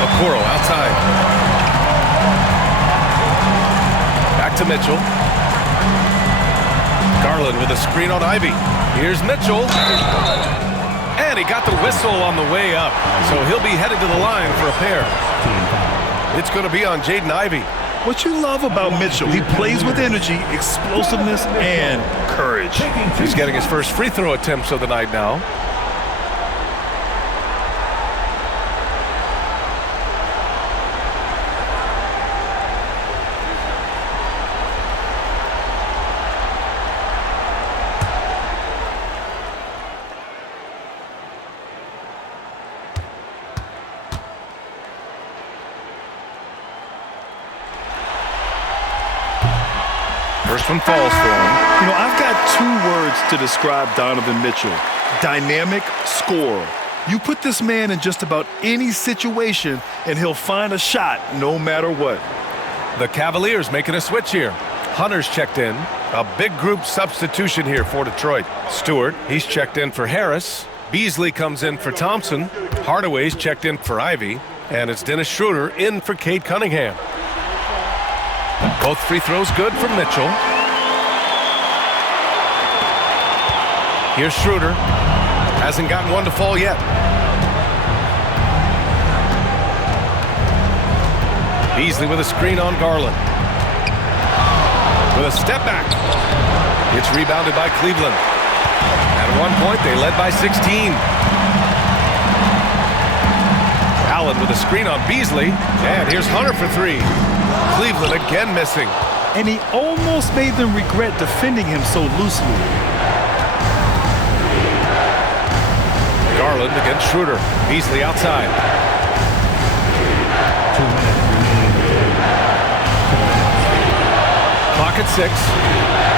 Okoro outside. Back to Mitchell. Garland with a screen on Ivy. Here's Mitchell. And he got the whistle on the way up. So he'll be headed to the line for a pair. It's going to be on Jaden Ivey. What you love about Mitchell, he plays with energy, explosiveness, and courage. He's getting his first free throw attempts of the night now. First one falls for him. You know, I've got 2 words to describe Donovan Mitchell. Dynamic scorer. You put this man in just about any situation, and he'll find a shot no matter what. The Cavaliers making a switch here. Hunter's checked in. A big group substitution here for Detroit. Stewart, he's checked in for Harris. Beasley comes in for Thompson. Hardaway's checked in for Ivy. And it's Dennis Schroeder in for Cade Cunningham. Both free throws good for Mitchell. Here's Schroeder. Hasn't gotten one to fall yet. Beasley with a screen on Garland. With a step back. It's rebounded by Cleveland. At one point, they led by 16. Allen with a screen on Beasley. And here's Hunter for 3. Cleveland again missing. And he almost made them regret defending him so loosely. Garland against Schroeder. Beasley outside. Clock at 6.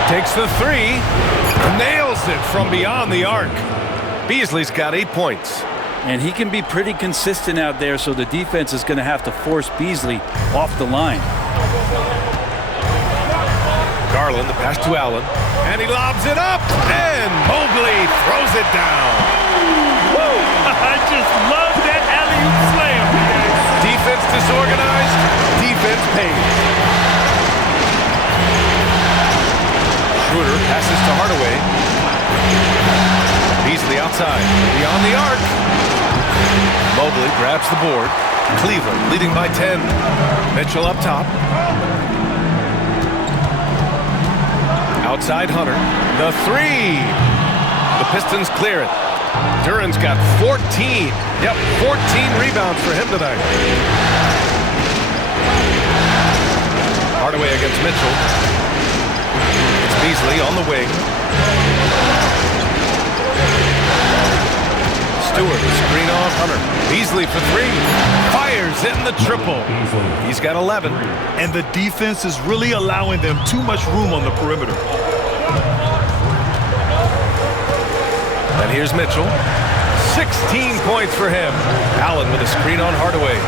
Takes the 3. Nails it from beyond the arc. Beasley's got 8 points. And he can be pretty consistent out there, so the defense is going to have to force Beasley off the line. Garland, the pass to Allen. And he lobs it up. And Mobley throws it down. Whoa! I just love that alley-oop slam. Defense disorganized. Defense pays. Schroeder passes to Hardaway. Beasley outside. Beyond the arc. Mobley grabs the board. Cleveland leading by 10. Mitchell up top. Outside Hunter. The 3. The Pistons clear it. Duren's got 14. Yep, 14 rebounds for him tonight. Hardaway against Mitchell. It's Beasley on the wing. Stewart, screen on Hunter. Beasley for 3. Fires in the triple. He's got 11. And the defense is really allowing them too much room on the perimeter. And here's Mitchell. 16 points for him. Allen with a screen on Hardaway.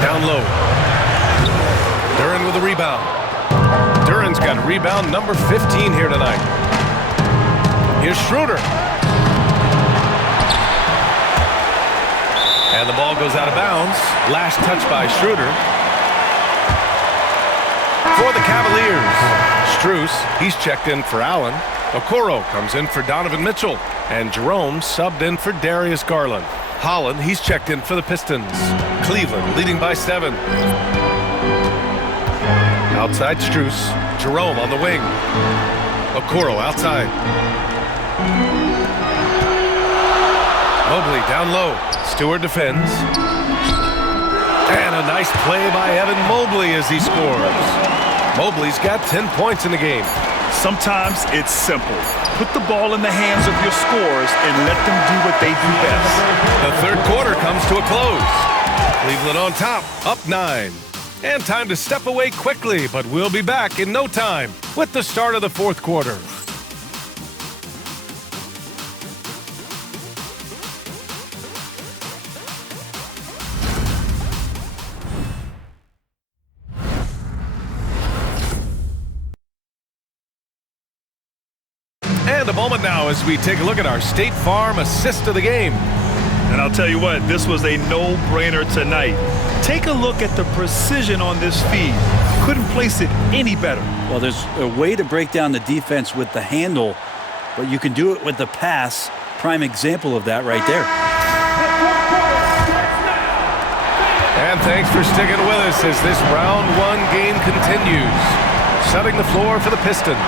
Down low. Duren with a rebound. Duren's got rebound number 15 here tonight. Here's Schroeder. And the ball goes out of bounds. Last touch by Schroeder. For the Cavaliers, Strus, he's checked in for Allen. Okoro comes in for Donovan Mitchell. And Jerome subbed in for Darius Garland. Holland, he's checked in for the Pistons. Cleveland leading by 7. Outside Strus. Jerome on the wing. Okoro outside. Mobley down low. Stewart defends. And a nice play by Evan Mobley as he scores. Mobley's got 10 points in the game. Sometimes it's simple. Put the ball in the hands of your scorers and let them do what they do best. The third quarter comes to a close. Cleveland on top, up 9. And time to step away quickly, but we'll be back in no time with the start of the fourth quarter. moment now as we take a look at our State Farm assist of the game. And I'll tell you what, this was a no-brainer tonight. Take a look at the precision on this feed. Couldn't place it any better. Well, there's a way to break down the defense with the handle, but you can do it with the pass. Prime example of that right there. And thanks for sticking with us as this round one game continues. Setting the floor for the Pistons.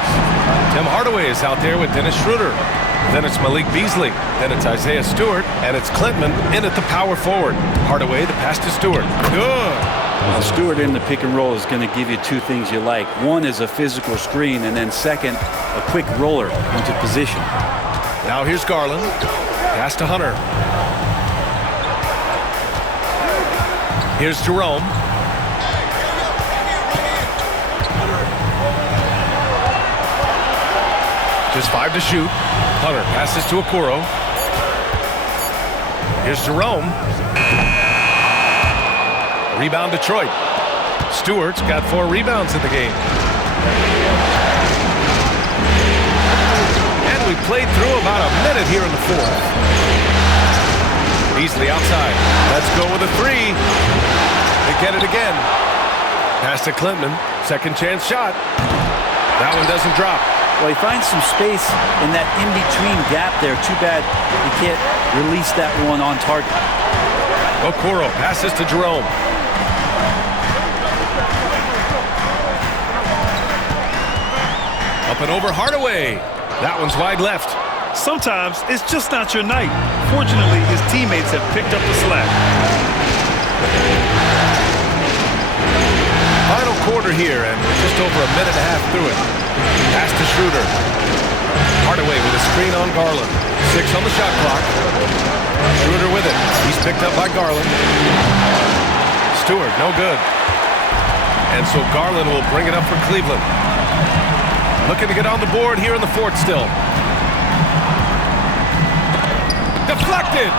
Tim Hardaway is out there with Dennis Schroeder. Then it's Malik Beasley. Then it's Isaiah Stewart. And it's Klintman in at the power forward. Hardaway, the pass to Stewart. Good. Well, Stewart in the pick and roll is going to give you two things you like. One is a physical screen, and then second, a quick roller into position. Now here's Garland. Pass to Hunter. Here's Jerome. Just 5 to shoot. Hunter passes to Okoro. Here's Jerome. Rebound Detroit. Stewart's got 4 rebounds in the game. And we played through about a minute here in the fourth. Beasley outside. Let's go with a 3. They get it again. Pass to Klintman. Second chance shot. That one doesn't drop. Well, he finds some space in that in-between gap there. Too bad he can't release that one on target. Okoro passes to Jerome. Up and over Hardaway. That one's wide left. Sometimes it's just not your night. Fortunately, his teammates have picked up the slack. Final quarter here, and we're just over a minute and a half through it. Pass to Schroeder. Hardaway with a screen on Garland. 6 on the shot clock. Schroeder with it. He's picked up by Garland. Stewart, no good. And so Garland will bring it up for Cleveland. Looking to get on the board here in the fourth still. Deflected!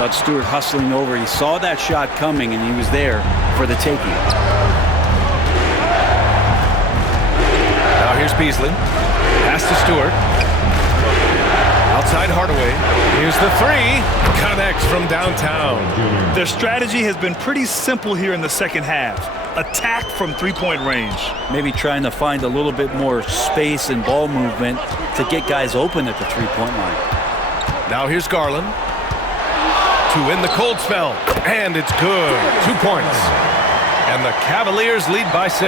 But Stewart hustling over. He saw that shot coming, and he was there for the taking. Now here's Beasley. Pass to Stewart. Outside Hardaway. Here's the 3. Connects from downtown. Their strategy has been pretty simple here in the second half. Attack from three-point range. Maybe trying to find a little bit more space and ball movement to get guys open at the three-point line. Now here's Garland. To win the cold spell. And it's good. 2 points. And the Cavaliers lead by 6.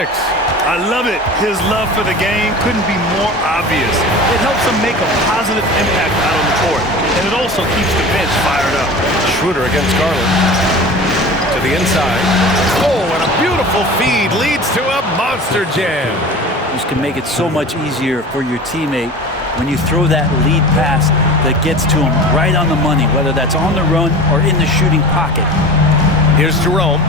I love it. His love for the game couldn't be more obvious. It helps him make a positive impact out on the court, and it also keeps the bench fired up. Schroeder against Garland. To the inside. Oh, and a beautiful feed leads to a monster jam. This can make it so much easier for your teammate when you throw that lead pass that gets to him right on the money, whether that's on the run or in the shooting pocket. Here's Jerome.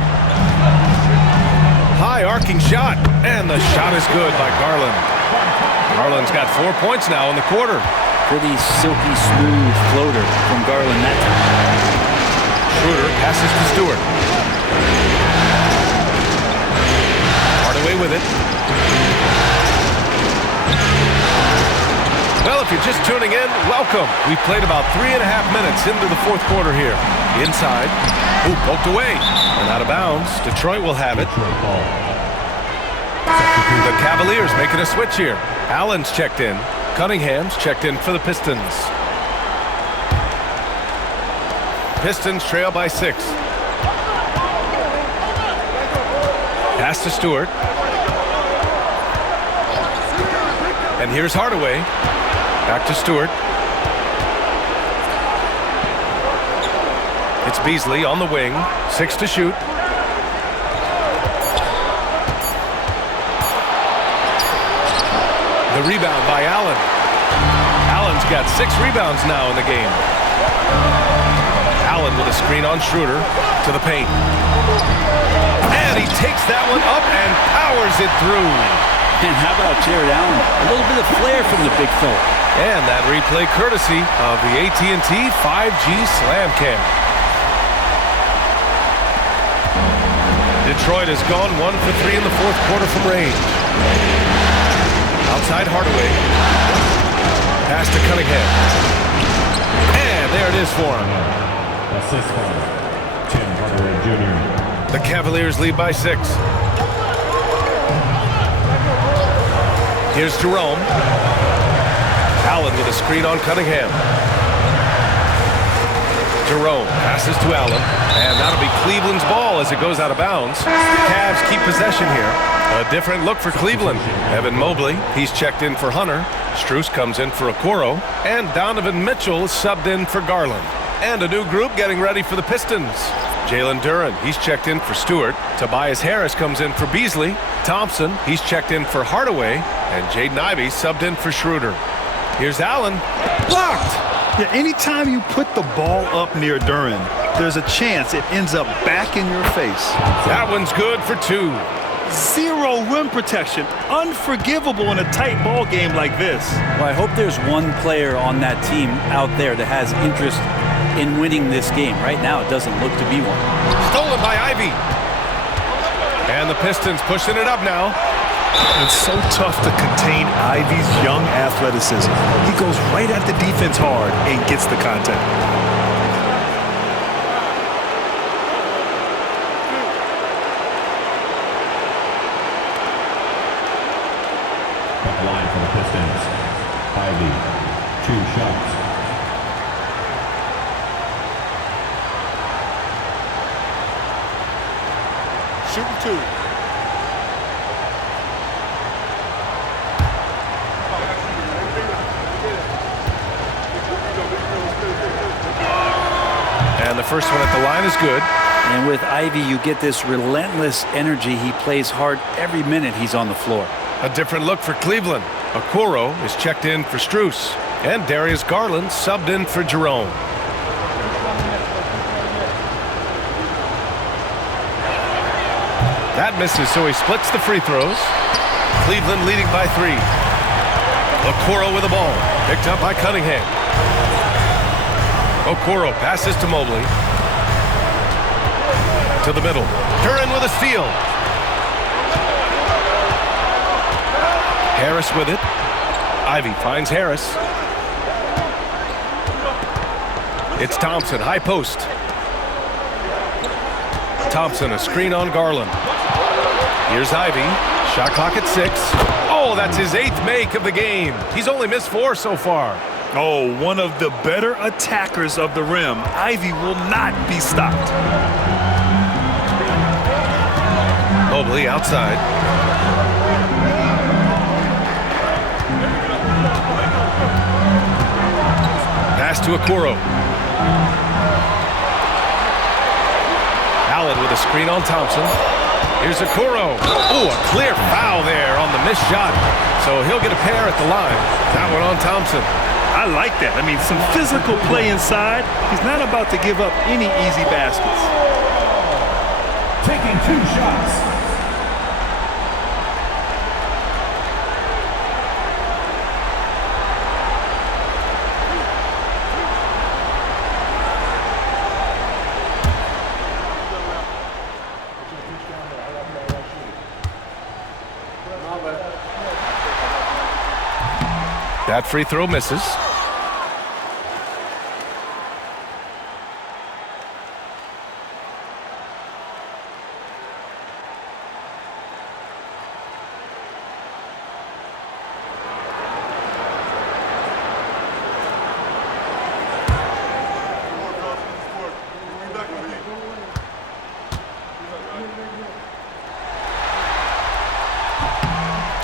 High arcing shot, and the shot is good by Garland. Garland's got 4 points now in the quarter. Pretty silky smooth floater from Garland that time. Schroeder passes to Stewart. Hardaway with it. Well, if you're just tuning in, welcome. We've played about 3.5 minutes into the fourth quarter here. Inside. Ooh, poked away. And out of bounds. Detroit will have it. The Cavaliers making a switch here. Allen's checked in. Cunningham's checked in for the Pistons. Pistons trail by 6. Pass to Stewart. And here's Hardaway. Back to Stewart. It's Beasley on the wing. 6 to shoot. The rebound by Allen. Allen's got 6 rebounds now in the game. Allen with a screen on Schroeder to the paint. And he takes that one up and powers it through. And how about Jared Allen? A little bit of flair from the big fella. And that replay courtesy of the AT&T 5G Slam Cam. Detroit has gone 1 for 3 in the fourth quarter from range. Outside Hardaway. Pass to Cunningham. And there it is for him. Assist for Tim Hardaway Jr. The Cavaliers lead by 6. Here's Jerome. Allen with a screen on Cunningham. Jerome passes to Allen, and that'll be Cleveland's ball as it goes out of bounds. The Cavs keep possession here. A different look for Cleveland. Evan Mobley, he's checked in for Hunter. Strus comes in for Okoro, and Donovan Mitchell is subbed in for Garland. And a new group getting ready for the Pistons. Jalen Duren, he's checked in for Stewart. Tobias Harris comes in for Beasley. Thompson, he's checked in for Hardaway. And Jaden Ivey subbed in for Schroeder. Here's Allen. Blocked! Yeah, anytime you put the ball up near Duren, there's a chance it ends up back in your face. That one's good for 2. Zero rim protection. Unforgivable in a tight ball game like this. Well, I hope there's one player on that team out there that has interest in winning this game. Right now, it doesn't look to be one. Stolen by Ivey. And the Pistons pushing it up now. It's so tough to contain Ivey's young athleticism. He goes right at the defense hard and gets the contact. At the line for the Pistons, Ivey, 2 shots. Shooting 2. And the first one at the line is good. And with Ivey, you get this relentless energy. He plays hard every minute he's on the floor. A different look for Cleveland. Okoro is checked in for Strus. And Darius Garland subbed in for Jerome. That misses, so he splits the free throws. Cleveland leading by 3. Okoro with the ball. Picked up by Cunningham. Okoro passes to Mobley. To the middle. Duren with a steal. Harris with it. Ivey finds Harris. It's Thompson, high post. Thompson, a screen on Garland. Here's Ivey. Shot clock at 6. Oh, that's his 8th make of the game. He's only missed 4 so far. Oh, one of the better attackers of the rim. Ivey will not be stopped. Mobley outside. Pass to Okoro. Allen with a screen on Thompson. Here's Okoro. Oh, a clear foul there on the missed shot. So he'll get a pair at the line. That one on Thompson. I like that. I mean, some physical play inside. He's not about to give up any easy baskets. Taking 2 shots. That free throw misses.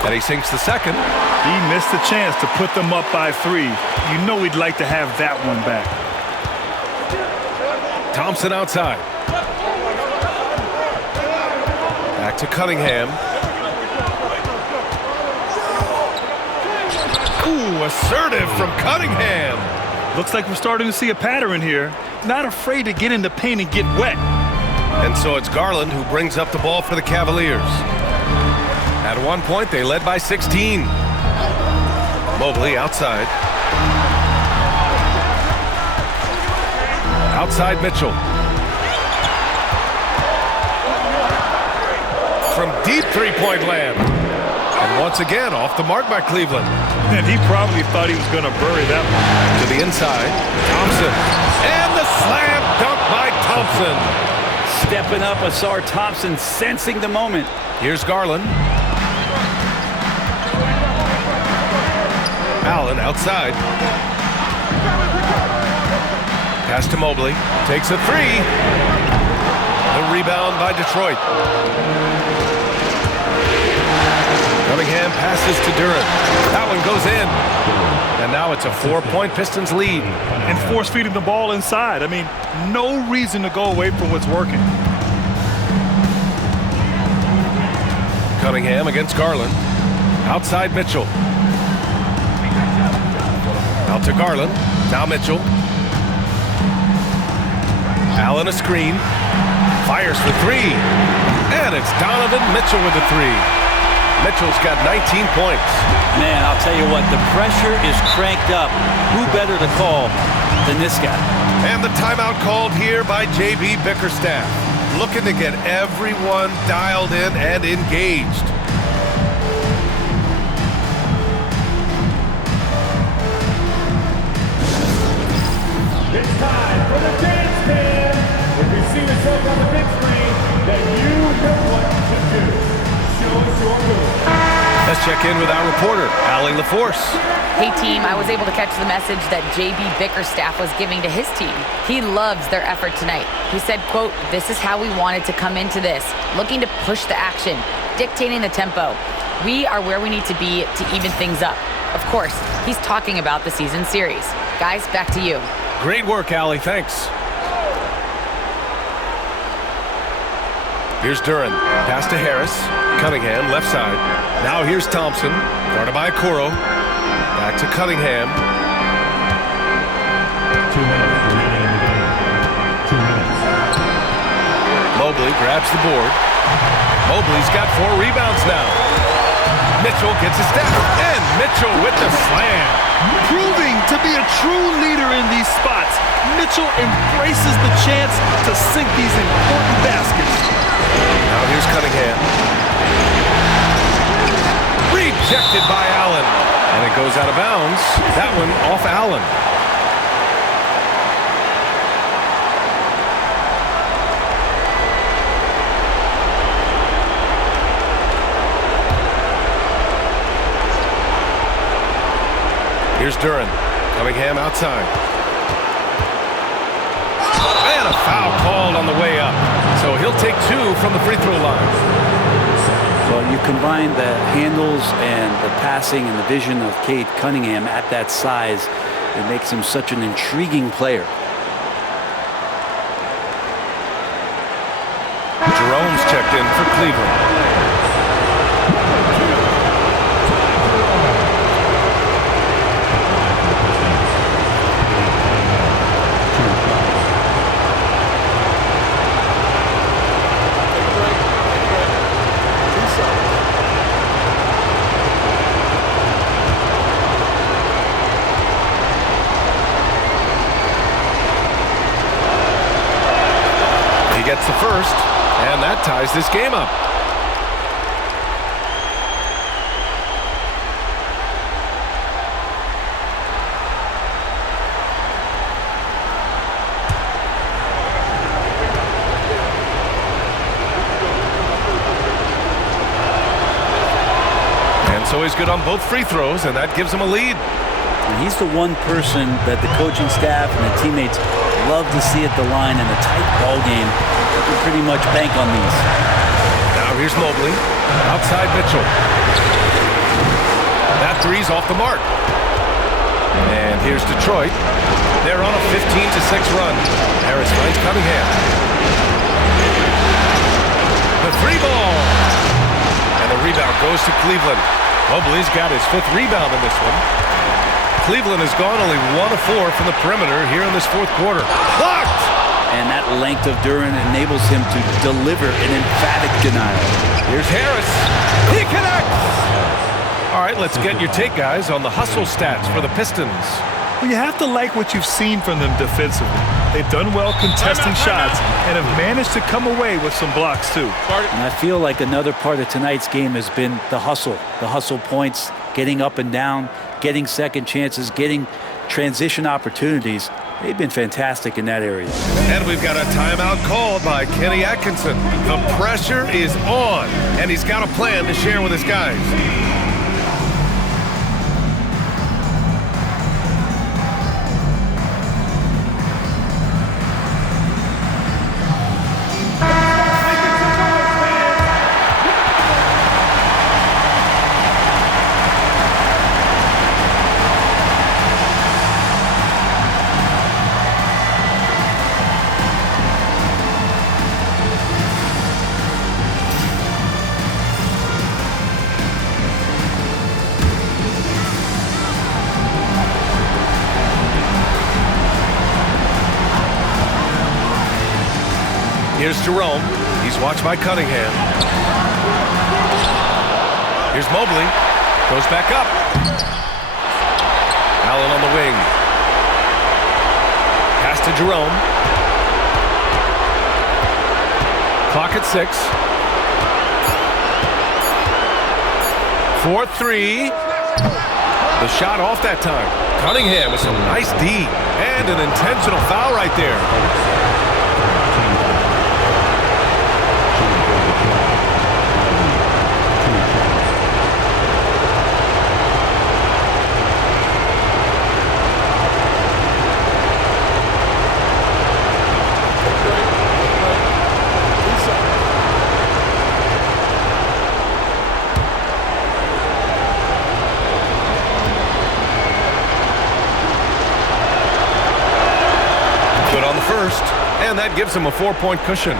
And he sinks the second. He missed a chance to put them up by 3. You know he'd like to have that one back. Thompson outside. Back to Cunningham. Ooh, assertive from Cunningham. Looks like we're starting to see a pattern here. Not afraid to get in the paint and get wet. And so it's Garland who brings up the ball for the Cavaliers. At one point, they led by 16. Mobley outside. Outside Mitchell. From deep three-point land. And once again off the mark by Cleveland. And he probably thought he was going to bury that one. To the inside, Thompson. And the slam dunk by Thompson. Stepping up, Asar Thompson sensing the moment. Here's Garland. Allen outside. Pass to Mobley. Takes a three. The rebound by Detroit. Cunningham passes to Duren. That one goes in. And now it's a 4-point Pistons lead. And force feeding the ball inside. I mean, no reason to go away from what's working. Cunningham against Garland. Outside Mitchell. Out to Garland. Now Mitchell. Allen a screen. Fires for three. And it's Donovan Mitchell with the three. Mitchell's got 19 points. Man, I'll tell you what, the pressure is cranked up. Who better to call than this guy? And the timeout called here by J.B. Bickerstaff. Looking to get everyone dialed in and engaged. It's time for the dance band. If you see the show on the big screen, then you know what to do. Show us your move. Let's check in with our reporter, Allie LaForce. Hey team, I was able to catch the message that J.B. Bickerstaff was giving to his team. He loves their effort tonight. He said, quote, "This is how we wanted to come into this, looking to push the action, dictating the tempo. We are where we need to be to even things up." Of course, he's talking about the season series. Guys, back to you. Great work, Allie. Thanks. Here's Duren. Pass to Harris. Cunningham, left side. Now here's Thompson. Guarded by Okoro. Back to Cunningham. 2 minutes remaining in the game. 2 minutes. Mobley grabs the board. Mobley's got 4 rebounds now. Mitchell gets a step. And Mitchell with the slam. Proving to be a true leader in these spots. Mitchell embraces the chance to sink these important baskets. Now here's Cunningham. Rejected by Allen. And it goes out of bounds. That one off Allen. Here's Duren. Cunningham outside. And a foul called on the way up. So he'll take 2 from the free throw line. Well, you combine the handles and the passing and the vision of Cade Cunningham at that size, it makes him such an intriguing player. Jerome's checked in for Cleveland. Gets the first, and that ties this game up. And so he's good on both free throws, and that gives him a lead. And he's the one person that the coaching staff and the teammates love to see at the line in a tight ball game. You can pretty much bank on these. Now here's Mobley. Outside Mitchell. That three's off the mark. And here's Detroit. They're on a 15-6 run. Harris finds Cunningham. The 3 ball. And the rebound goes to Cleveland. Mobley's got his 5th rebound in this one. Cleveland has gone only 1 of 4 from the perimeter here in this 4th quarter. Blocked! And that length of Duren enables him to deliver an emphatic denial. Here's Harris. He connects! All right, let's get your take, guys, on the hustle stats for the Pistons. Well, you have to like what you've seen from them defensively. They've done well contesting shots and have managed to come away with some blocks too. And I feel like another part of tonight's game has been the hustle points, getting up and down, getting second chances, getting transition opportunities. They've been fantastic in that area. And we've got a timeout called by Kenny Atkinson. The pressure is on, and he's got a plan to share with his guys. Here's Jerome. He's watched by Cunningham. Here's Mobley. Goes back up. Allen on the wing. Pass to Jerome. Clock at 6. 4-3. The shot off that time. Cunningham with some nice D. And an intentional foul right there. First, and that gives him a 4-point cushion.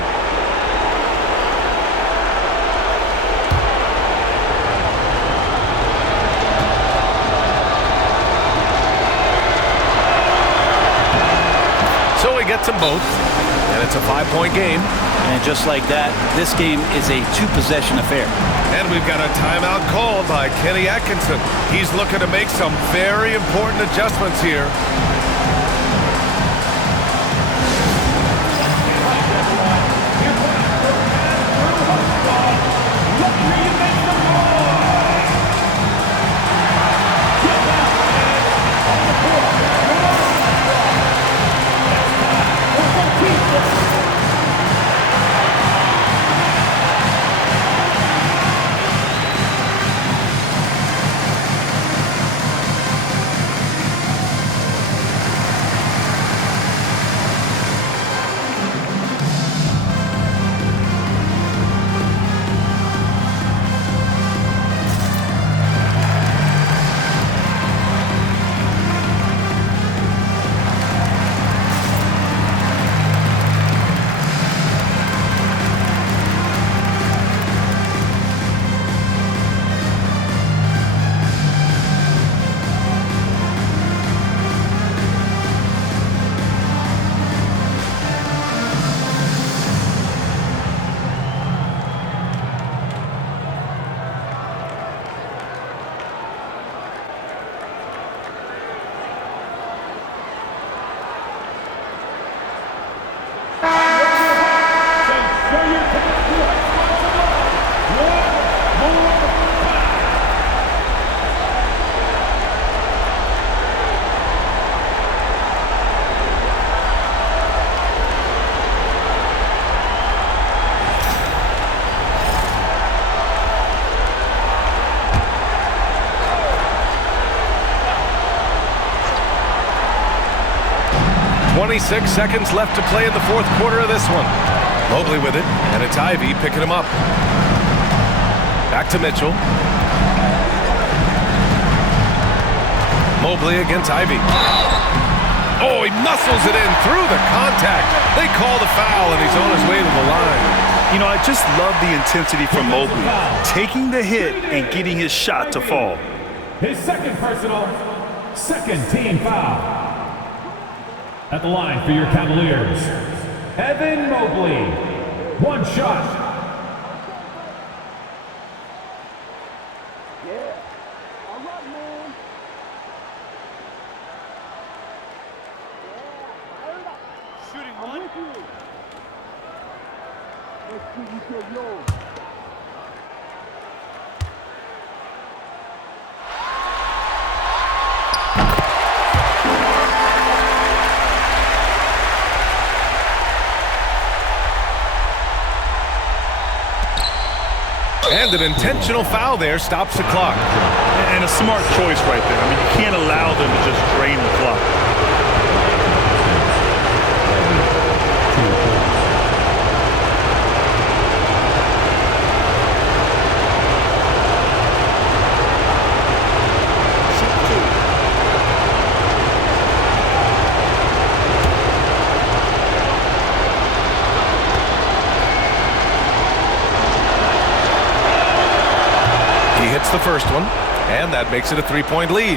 So he gets them both, and it's a 5-point game. And just like that, this game is a 2-possession affair. And we've got a timeout called by Kenny Atkinson. He's looking to make some very important adjustments here. .26 seconds left to play in the fourth quarter of this one. Mobley with it, and it's Ivy picking him up. Back to Mitchell. Mobley against Ivy. Oh, he muscles it in through the contact. They call the foul, and he's on his way to the line. You know, I just love the intensity from Mobley, taking the hit and getting his shot to fall. His second personal, second team foul. At the line for your Cavaliers, Evan Mobley. One shot. And an intentional foul there stops the clock. And a smart choice right there. I mean, you can't allow them to just drain the clock. The first one, and that makes it a 3-point lead.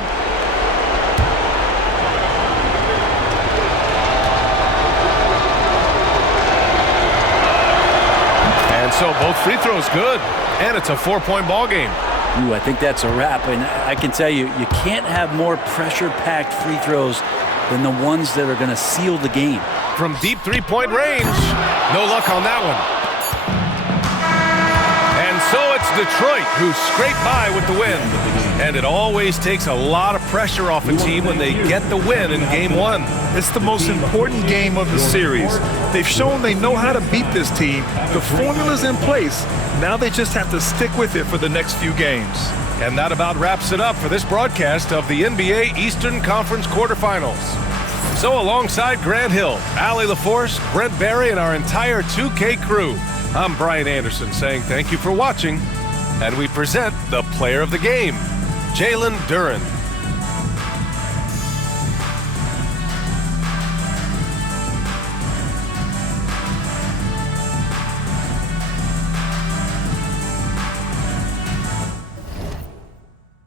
And so both free throws good, and it's a 4-point ball game. Ooh, I think that's a wrap, and I can tell you, you can't have more pressure-packed free throws than the ones that are going to seal the game. From deep 3-point range, no luck on that one. So it's Detroit who scrape by with the win. And it always takes a lot of pressure off a team when they get the win in Game 1. It's the most important game of the series. They've shown they know how to beat this team. The formula's in place. Now they just have to stick with it for the next few games. And that about wraps it up for this broadcast of the NBA Eastern Conference quarterfinals. So alongside Grant Hill, Allie LaForce, Brent Barry, and our entire 2K crew, I'm Brian Anderson saying thank you for watching, and we present the player of the game, Jalen Duren.